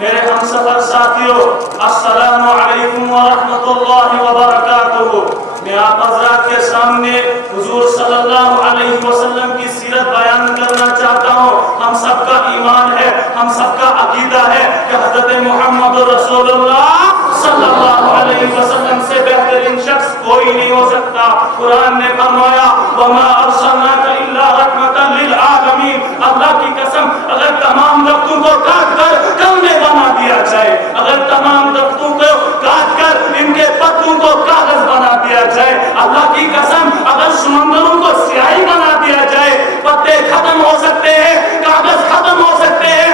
मेरे हमसफर साथियों, अस्सलामु अलैकुम व रहमतुल्लाहि व बरकातुहू। मैं आप हज़रात के सामने हुजूर सल्लल्लाहु अलैहि वसल्लम की सीरत बयान करना चाहता हूँ। हम सबका ईमान है, हम सबका अकीदा है कि हज़रत मुहम्मद रसूलुल्लाह सल्लल्लाहु अलैहि वसल्लम से बेहतरीन शख्स कोई नहीं हो सकता। कुरान ने फरमाया वमा अरसलनाका इल्ला रहमतन लिल आलमीन। अल्लाह की कसम, अगर तमाम दरख्तों को काट कर कलमे बना दिया जाए, अगर तमाम दरख्तों को काट कर इनके पत्तों को कागज बना दिया जाए, अल्लाह की कसम अगर समंदरों को स्याही बना दिया जाए, पत्ते खत्म हो सकते हैं, कागज खत्म हो सकते हैं,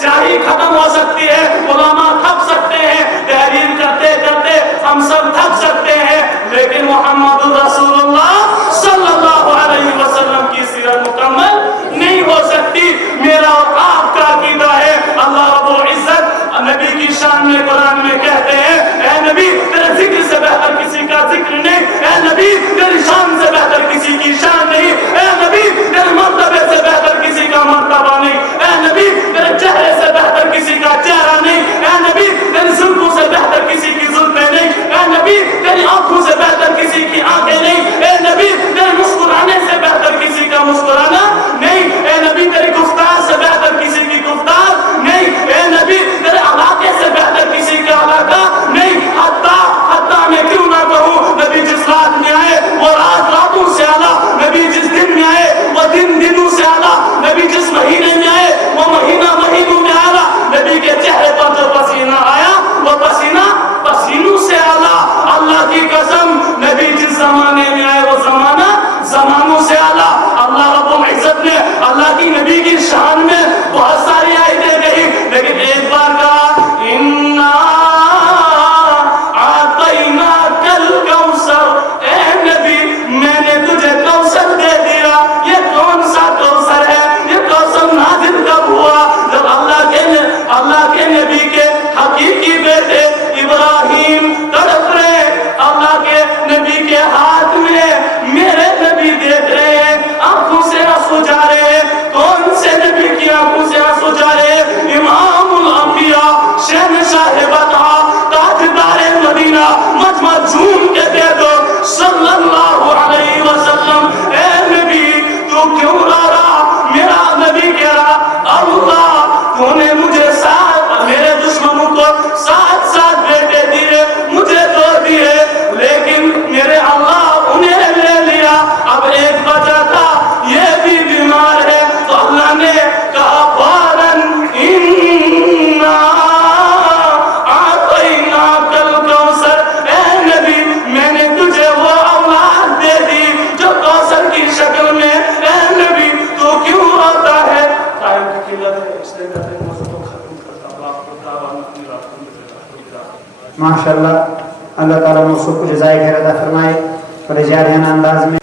स्याही खत्म हो सकती है, उलमा थक सकते हैं, तहरीर करते करते हम सब थक सकते हैं, लेकिन मोहम्मद रसूलुल्लाह सल्लल्लाहु अलैहि वसल्लम की सीरत मुकम्मल नहीं हो सकती। मेरा और आपका अकीदा है, अल्लाह रब्बुल इज्जत नबी की शान में कुरान में कहते हैं, ऐ नबी तेरे जिक्र से बेहतर किसी का जिक्र नहीं, ऐ नबी तेरी शान से बेहतर किसी की शान नहीं, ऐ नबी तेरे मर्तबे से बेहतर किसी का मर्तबा नहीं, ऐ नबी तेरे चेहरे से बेहतर किसी का चेहरा नहीं, ऐ नबी तेरी जुल्फों से बेहतर किसी की जुल्फें नहीं, ऐ नबी तेरी आंखों से बेहतर किसी की आंखें नहीं, ऐ नबी तेरे मुस्कुराने से बेहतर किसी का मुस्कुराना नहीं, ऐ नबी तेरी गुफ्तार से बेहतर किसी की गुफ्तार नहीं, ऐ नबी तेरे इलाके से बेहतर किसी का इलाका नहीं। हत्ता मैं क्यों ना कहूँ, नबी जिस रात में आए वो रात रातों से आला, नबी जिस दिन में आए वो दिन दिनों से आला, नबी जिस महीने में आए वो महीना महीनों में आला, नबी के चेहरे पर जो पसीना आया वो पसीना पसीनों से आला। अल्लाह की कसम नबी जिस जमाने में आए वो जमाना जमानों से आला। अल्लाह रब्बुल इज्जत ने अल्लाह की नबी की शान में बहुत सारी आयतें कही, लेकिन एक बार कहा इन्ना आतैनाकल कौसर, ए नबी मैंने तुझे कौसर दे दिया। ये कौन सा कौसर है? ये कौसर नाज़िल कब हुआ? जब अल्लाह के नबी के हकीकी बेटे इब्राहिम तड़प रहे, अल्लाह के नबी के हाथ में मेरे नबी देख रहे हैं, आंखों से आंसू जा रहे हैं। कौन से नबी की आंखों से आंसू जा रहे हैं? इमामुल अंबिया, शहंशाह बता, ताजदार मदीना, मजमा झूम के दे दो सल्लल्लाहु अलैहि वसल्लम। ए नबी तू क्यों रो रहा? मेरा नबी कह रहा अल्लाह तूने मुझे साथ मेरे दुश्मनों को साथ साथ बेटे दिए, मुझे दो दिए, लेकिन मेरे अल्लाह उन्हें ले लिया। अब एक बचा था, ये भी बीमार है, तो अल्लाह ने कहा फौरन इन्ना आतैनाकल कौसर, ए नबी मैंने तुझे वो औलाद दे दी जो कौसर की शक्ल में। ए नबी तू क्यों रोता है? कायम की किल्लत है, इसलिए मैं तेरे मौजूद को खत्म करता हूं। आपको दावा नहीं रहा। माशाअल्लाह, अल्लाह ताला मुझको कुछ जज़ाए खैर अता फरमाए और जारियाना अंदाज में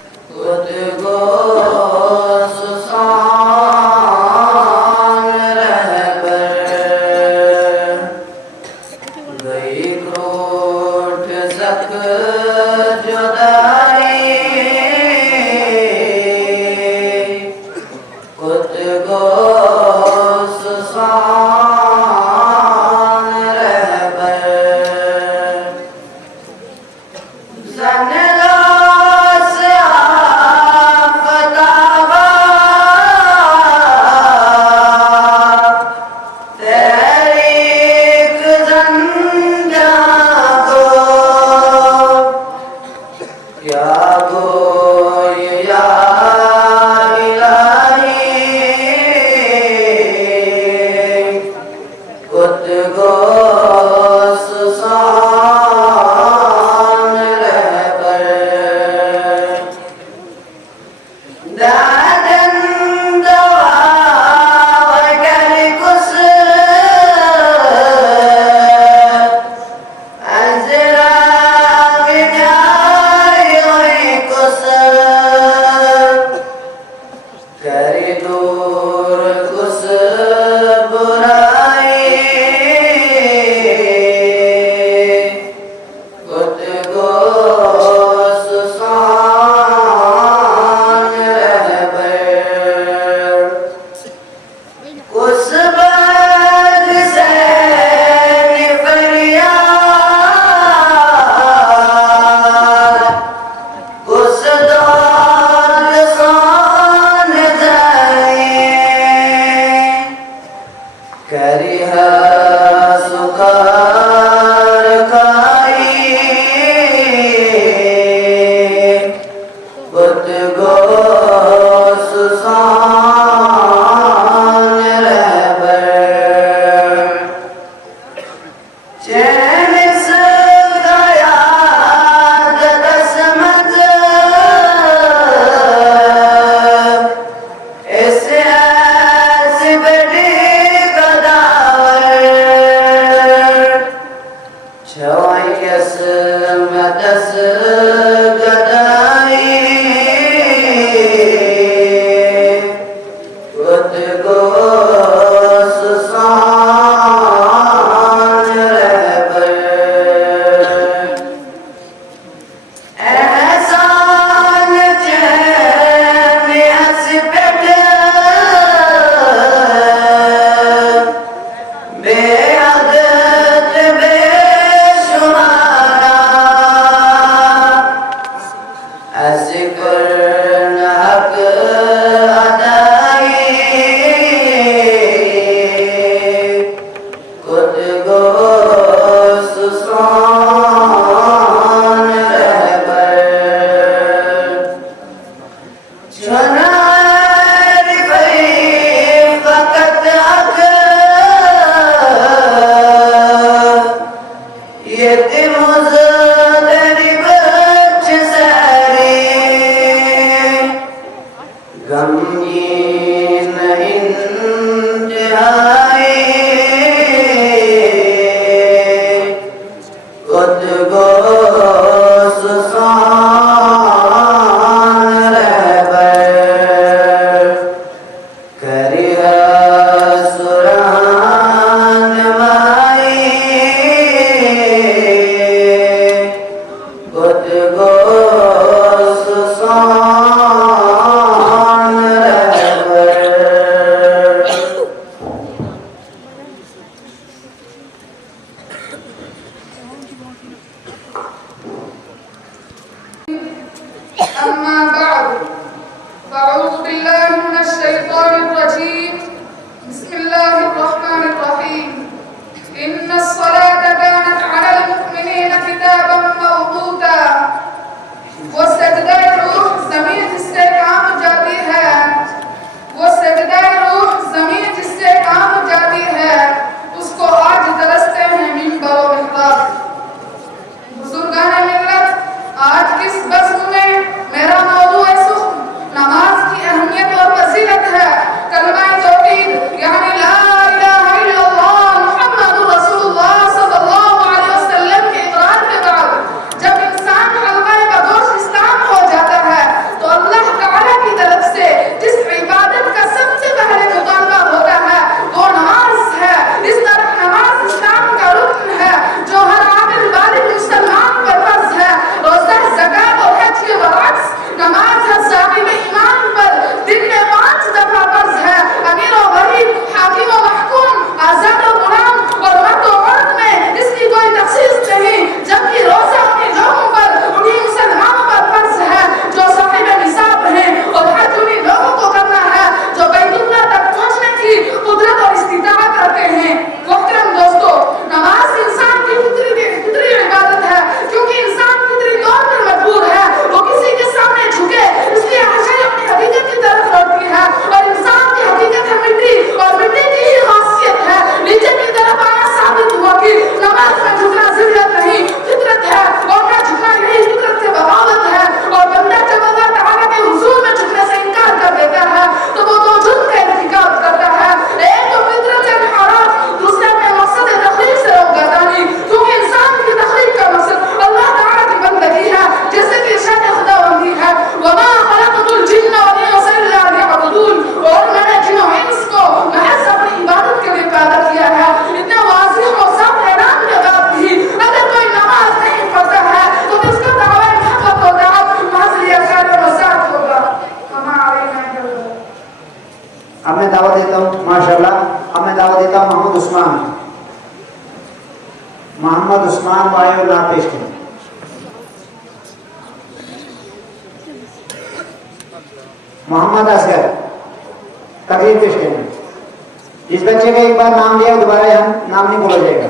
أما بعد فأعوذ بالله من الشيطان الرجيم بسم الله الرحمن الرحيم إن الصلاة كانت على المؤمنين كتابا موقوتا वो सजदाए रूह ज़मीन जिससे काम जाती है वो सजदाए रूह ज़मीन जिससे काम जाती है उसको आज दरसते हैं मिंबर व मिहराब बुजुर्गान मिल्लत आज किस बज़्म में मेरा मौजू नमाज की अहमियत और फजीलत है कलमा तौहीद यानी ला इलाहा इल्लल्लाह मुहम्मदुर रसूलुल्लाह सल्लल्लाहु अलैहि वसल्लम के इकरार के बाद जब इंसान हलवा बदोश इस्लाम हो जाता है तो अल्लाह ताला की तरफ से जिस इबादत का सबसे पहले मुतालबा होता है वो नमाज है। इस तरह नमाज इस्लाम का रुकन है जो हर आदिल बालिग मुसलमान पर फर्ज है। रोज़ा ज़कात और हज के बरअक्स नमाज है साहिब ईमान पर दिन में 5 दफा फर्ज है। अमीर और गरीब, हाकिम और महकूम, आजाद और गुलाम और मर्द और औरत में इसकी कोई तखसीस नहीं, जबकि रोजा उन्हीं लोगों पर, उन्हीं मुसलमानों पर फर्ज है जो साहिब निसाब हैं और हज उन्हीं लोगों को करना है जो बैतुल्लाह तक पहुंचने की कुदरत और इस्तिताअत रखते हैं। मोहतरम दोस्तों, नमाज इंसान की फितरी इबादत है क्योंकि इंसान फितरी तौर पर मजबूर है, वो किसी के सामने झुके इसलिए हमेशा अपनी हकीकत की तरफ लौटती है और इंसान की हकीकत है मिट्टी और मिट्टी की ही खासियत है नीचे की तरफ आना साबित हुआ कि नमाज में झुकना जिल्लत नहीं फितरत है और ना झुकना यही फितरत से बगावत है। और बंदा जब अल्लाह ताला के हुजूर में झुकने से इनकार कर देता है तो वो दो जुर्म का इर्तिकाब करता है, एक तो फितरत से इंहिराफ, दूसरा में मकसद तखलीक से रोकथानी, क्योंकि इंसान की तखलीक का मकसद अल्लाह ताला की बंदगी है जैसे कि इरशाद खुदावंदी है वमा खलक़तुल जिन्ना वल इंसा इल्ला लियअबुदून, और मैंने जिन और इंस को महज अपनी इबादत के लिए पैदा किया है। इतना वाज़िह और साफ ऐलान के बाद भी अगर कोई नमाज नहीं पढ़ता है तो उसका दावा मोहब्बत और दावत महज रियाकार और मज़ाक होगा। हमारे अब मैं दावा देता हूँ माशाल्लाह, अब मैं दावा देता हूँ मोहम्मद उस्मान वायु ला पेश करें। मोहम्मद असगर तकरीर पेश करें। जिस बच्चे का एक बार नाम लिया दोबारा हम नाम नहीं बोला जाएगा।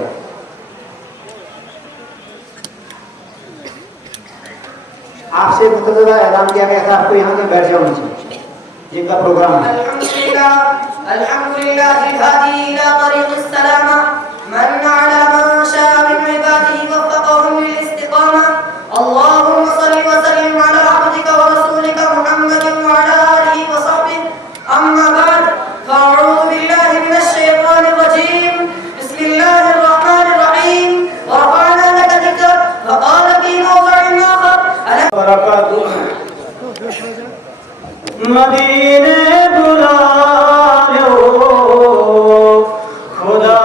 आपसे मुतलबा ऐलान किया गया था आपको यहाँ पे बैठ जाना चाहिए जिनका प्रोग्राम है। अल्हम्दुलिल्लाह हादी इला तरीक़िस सलामा मन अला मा शाअ मिन इबादिही वफ़क़हुम लिल इस्तिक़ामा अल्लाहुम्मा सल्लि व सल्लिम अला अब्दिका व रसूलिका मुहम्मदिन व अला आलिहि व सहबिहि अम्मा बाद फ़अऊज़ु बिल्लाहि मिनश शैतानिर रजीम बिस्मिल्लाहिर रहमानिर रहीम व रफ़अना लका ज़िक्रक व क़ाला फी मawज़ि'in आख़र मदीने बुला लो खुदा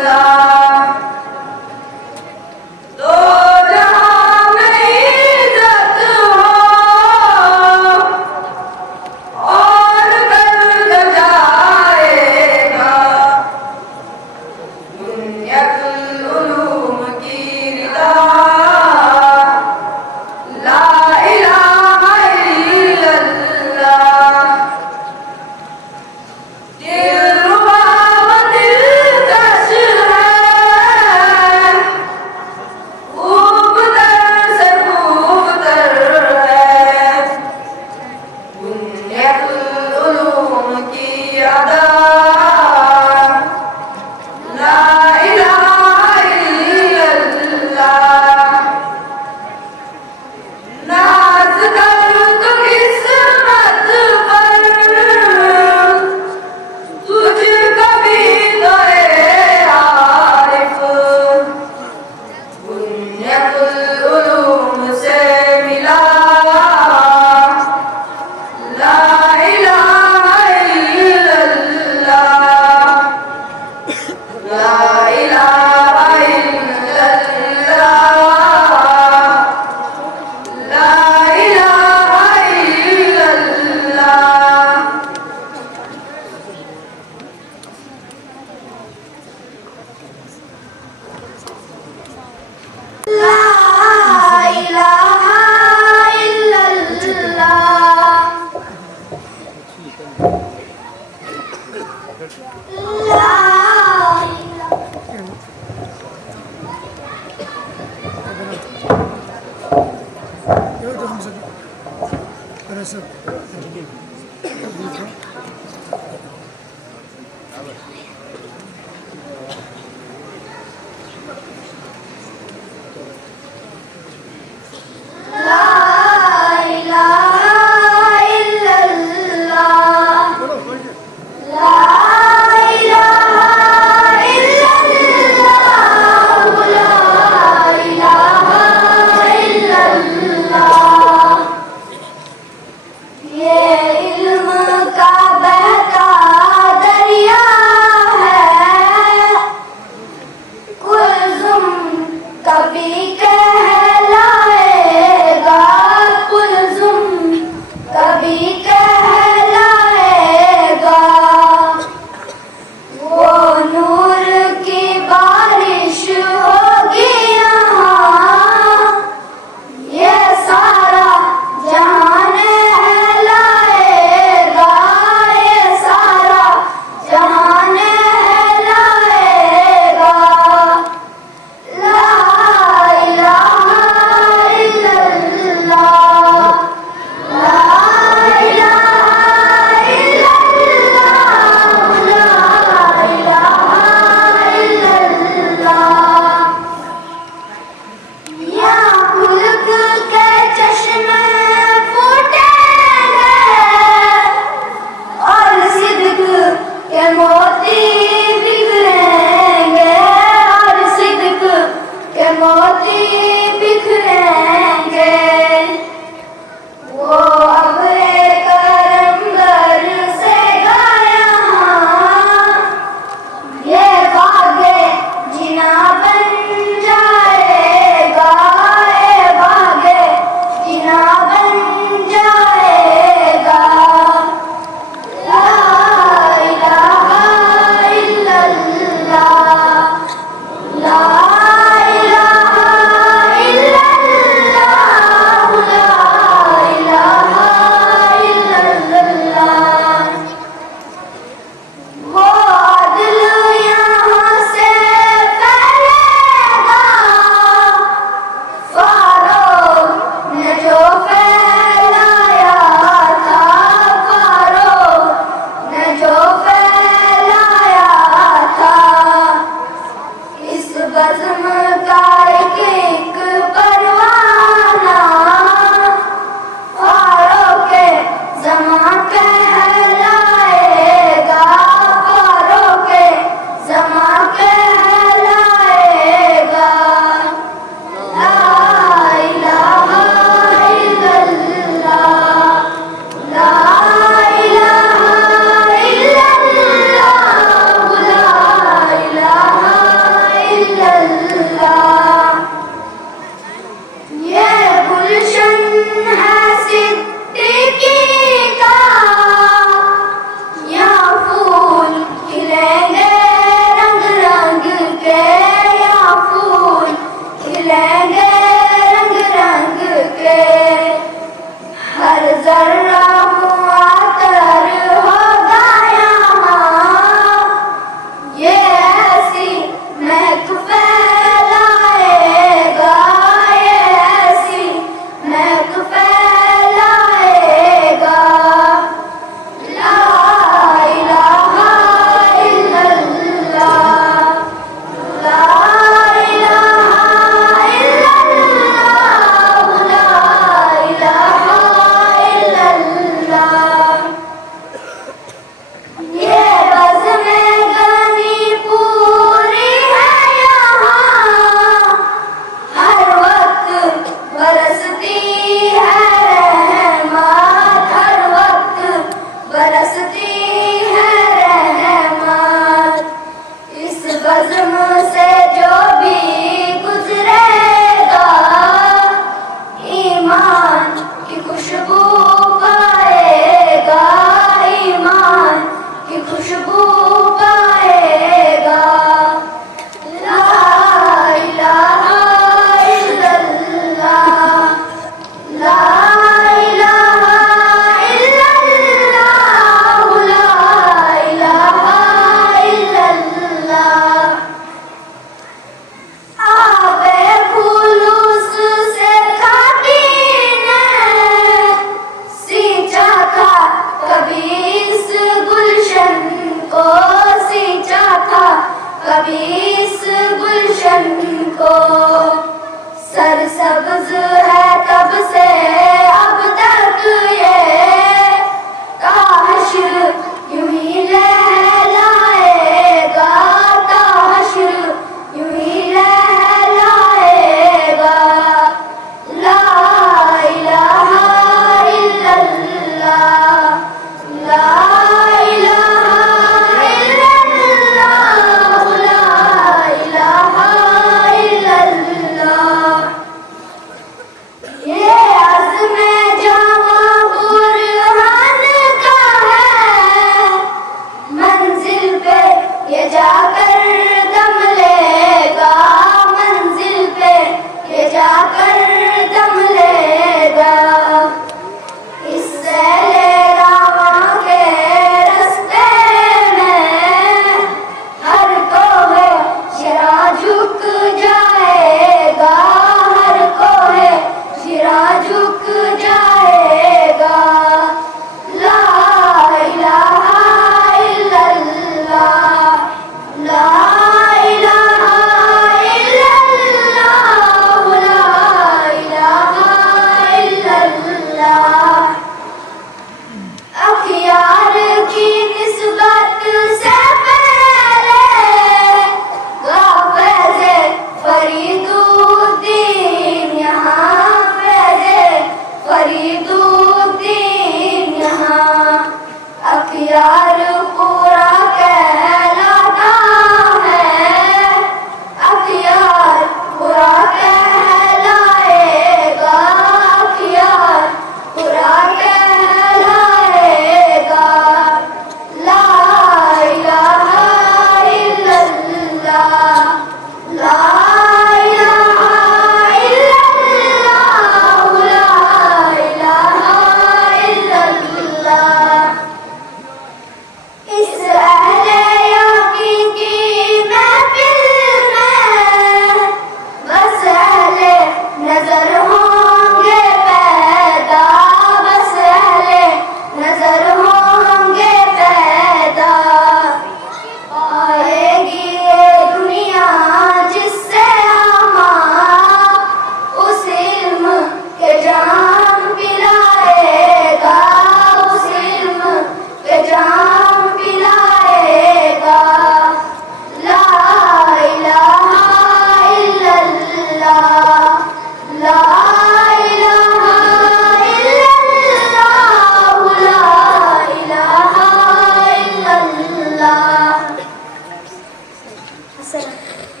Assalam.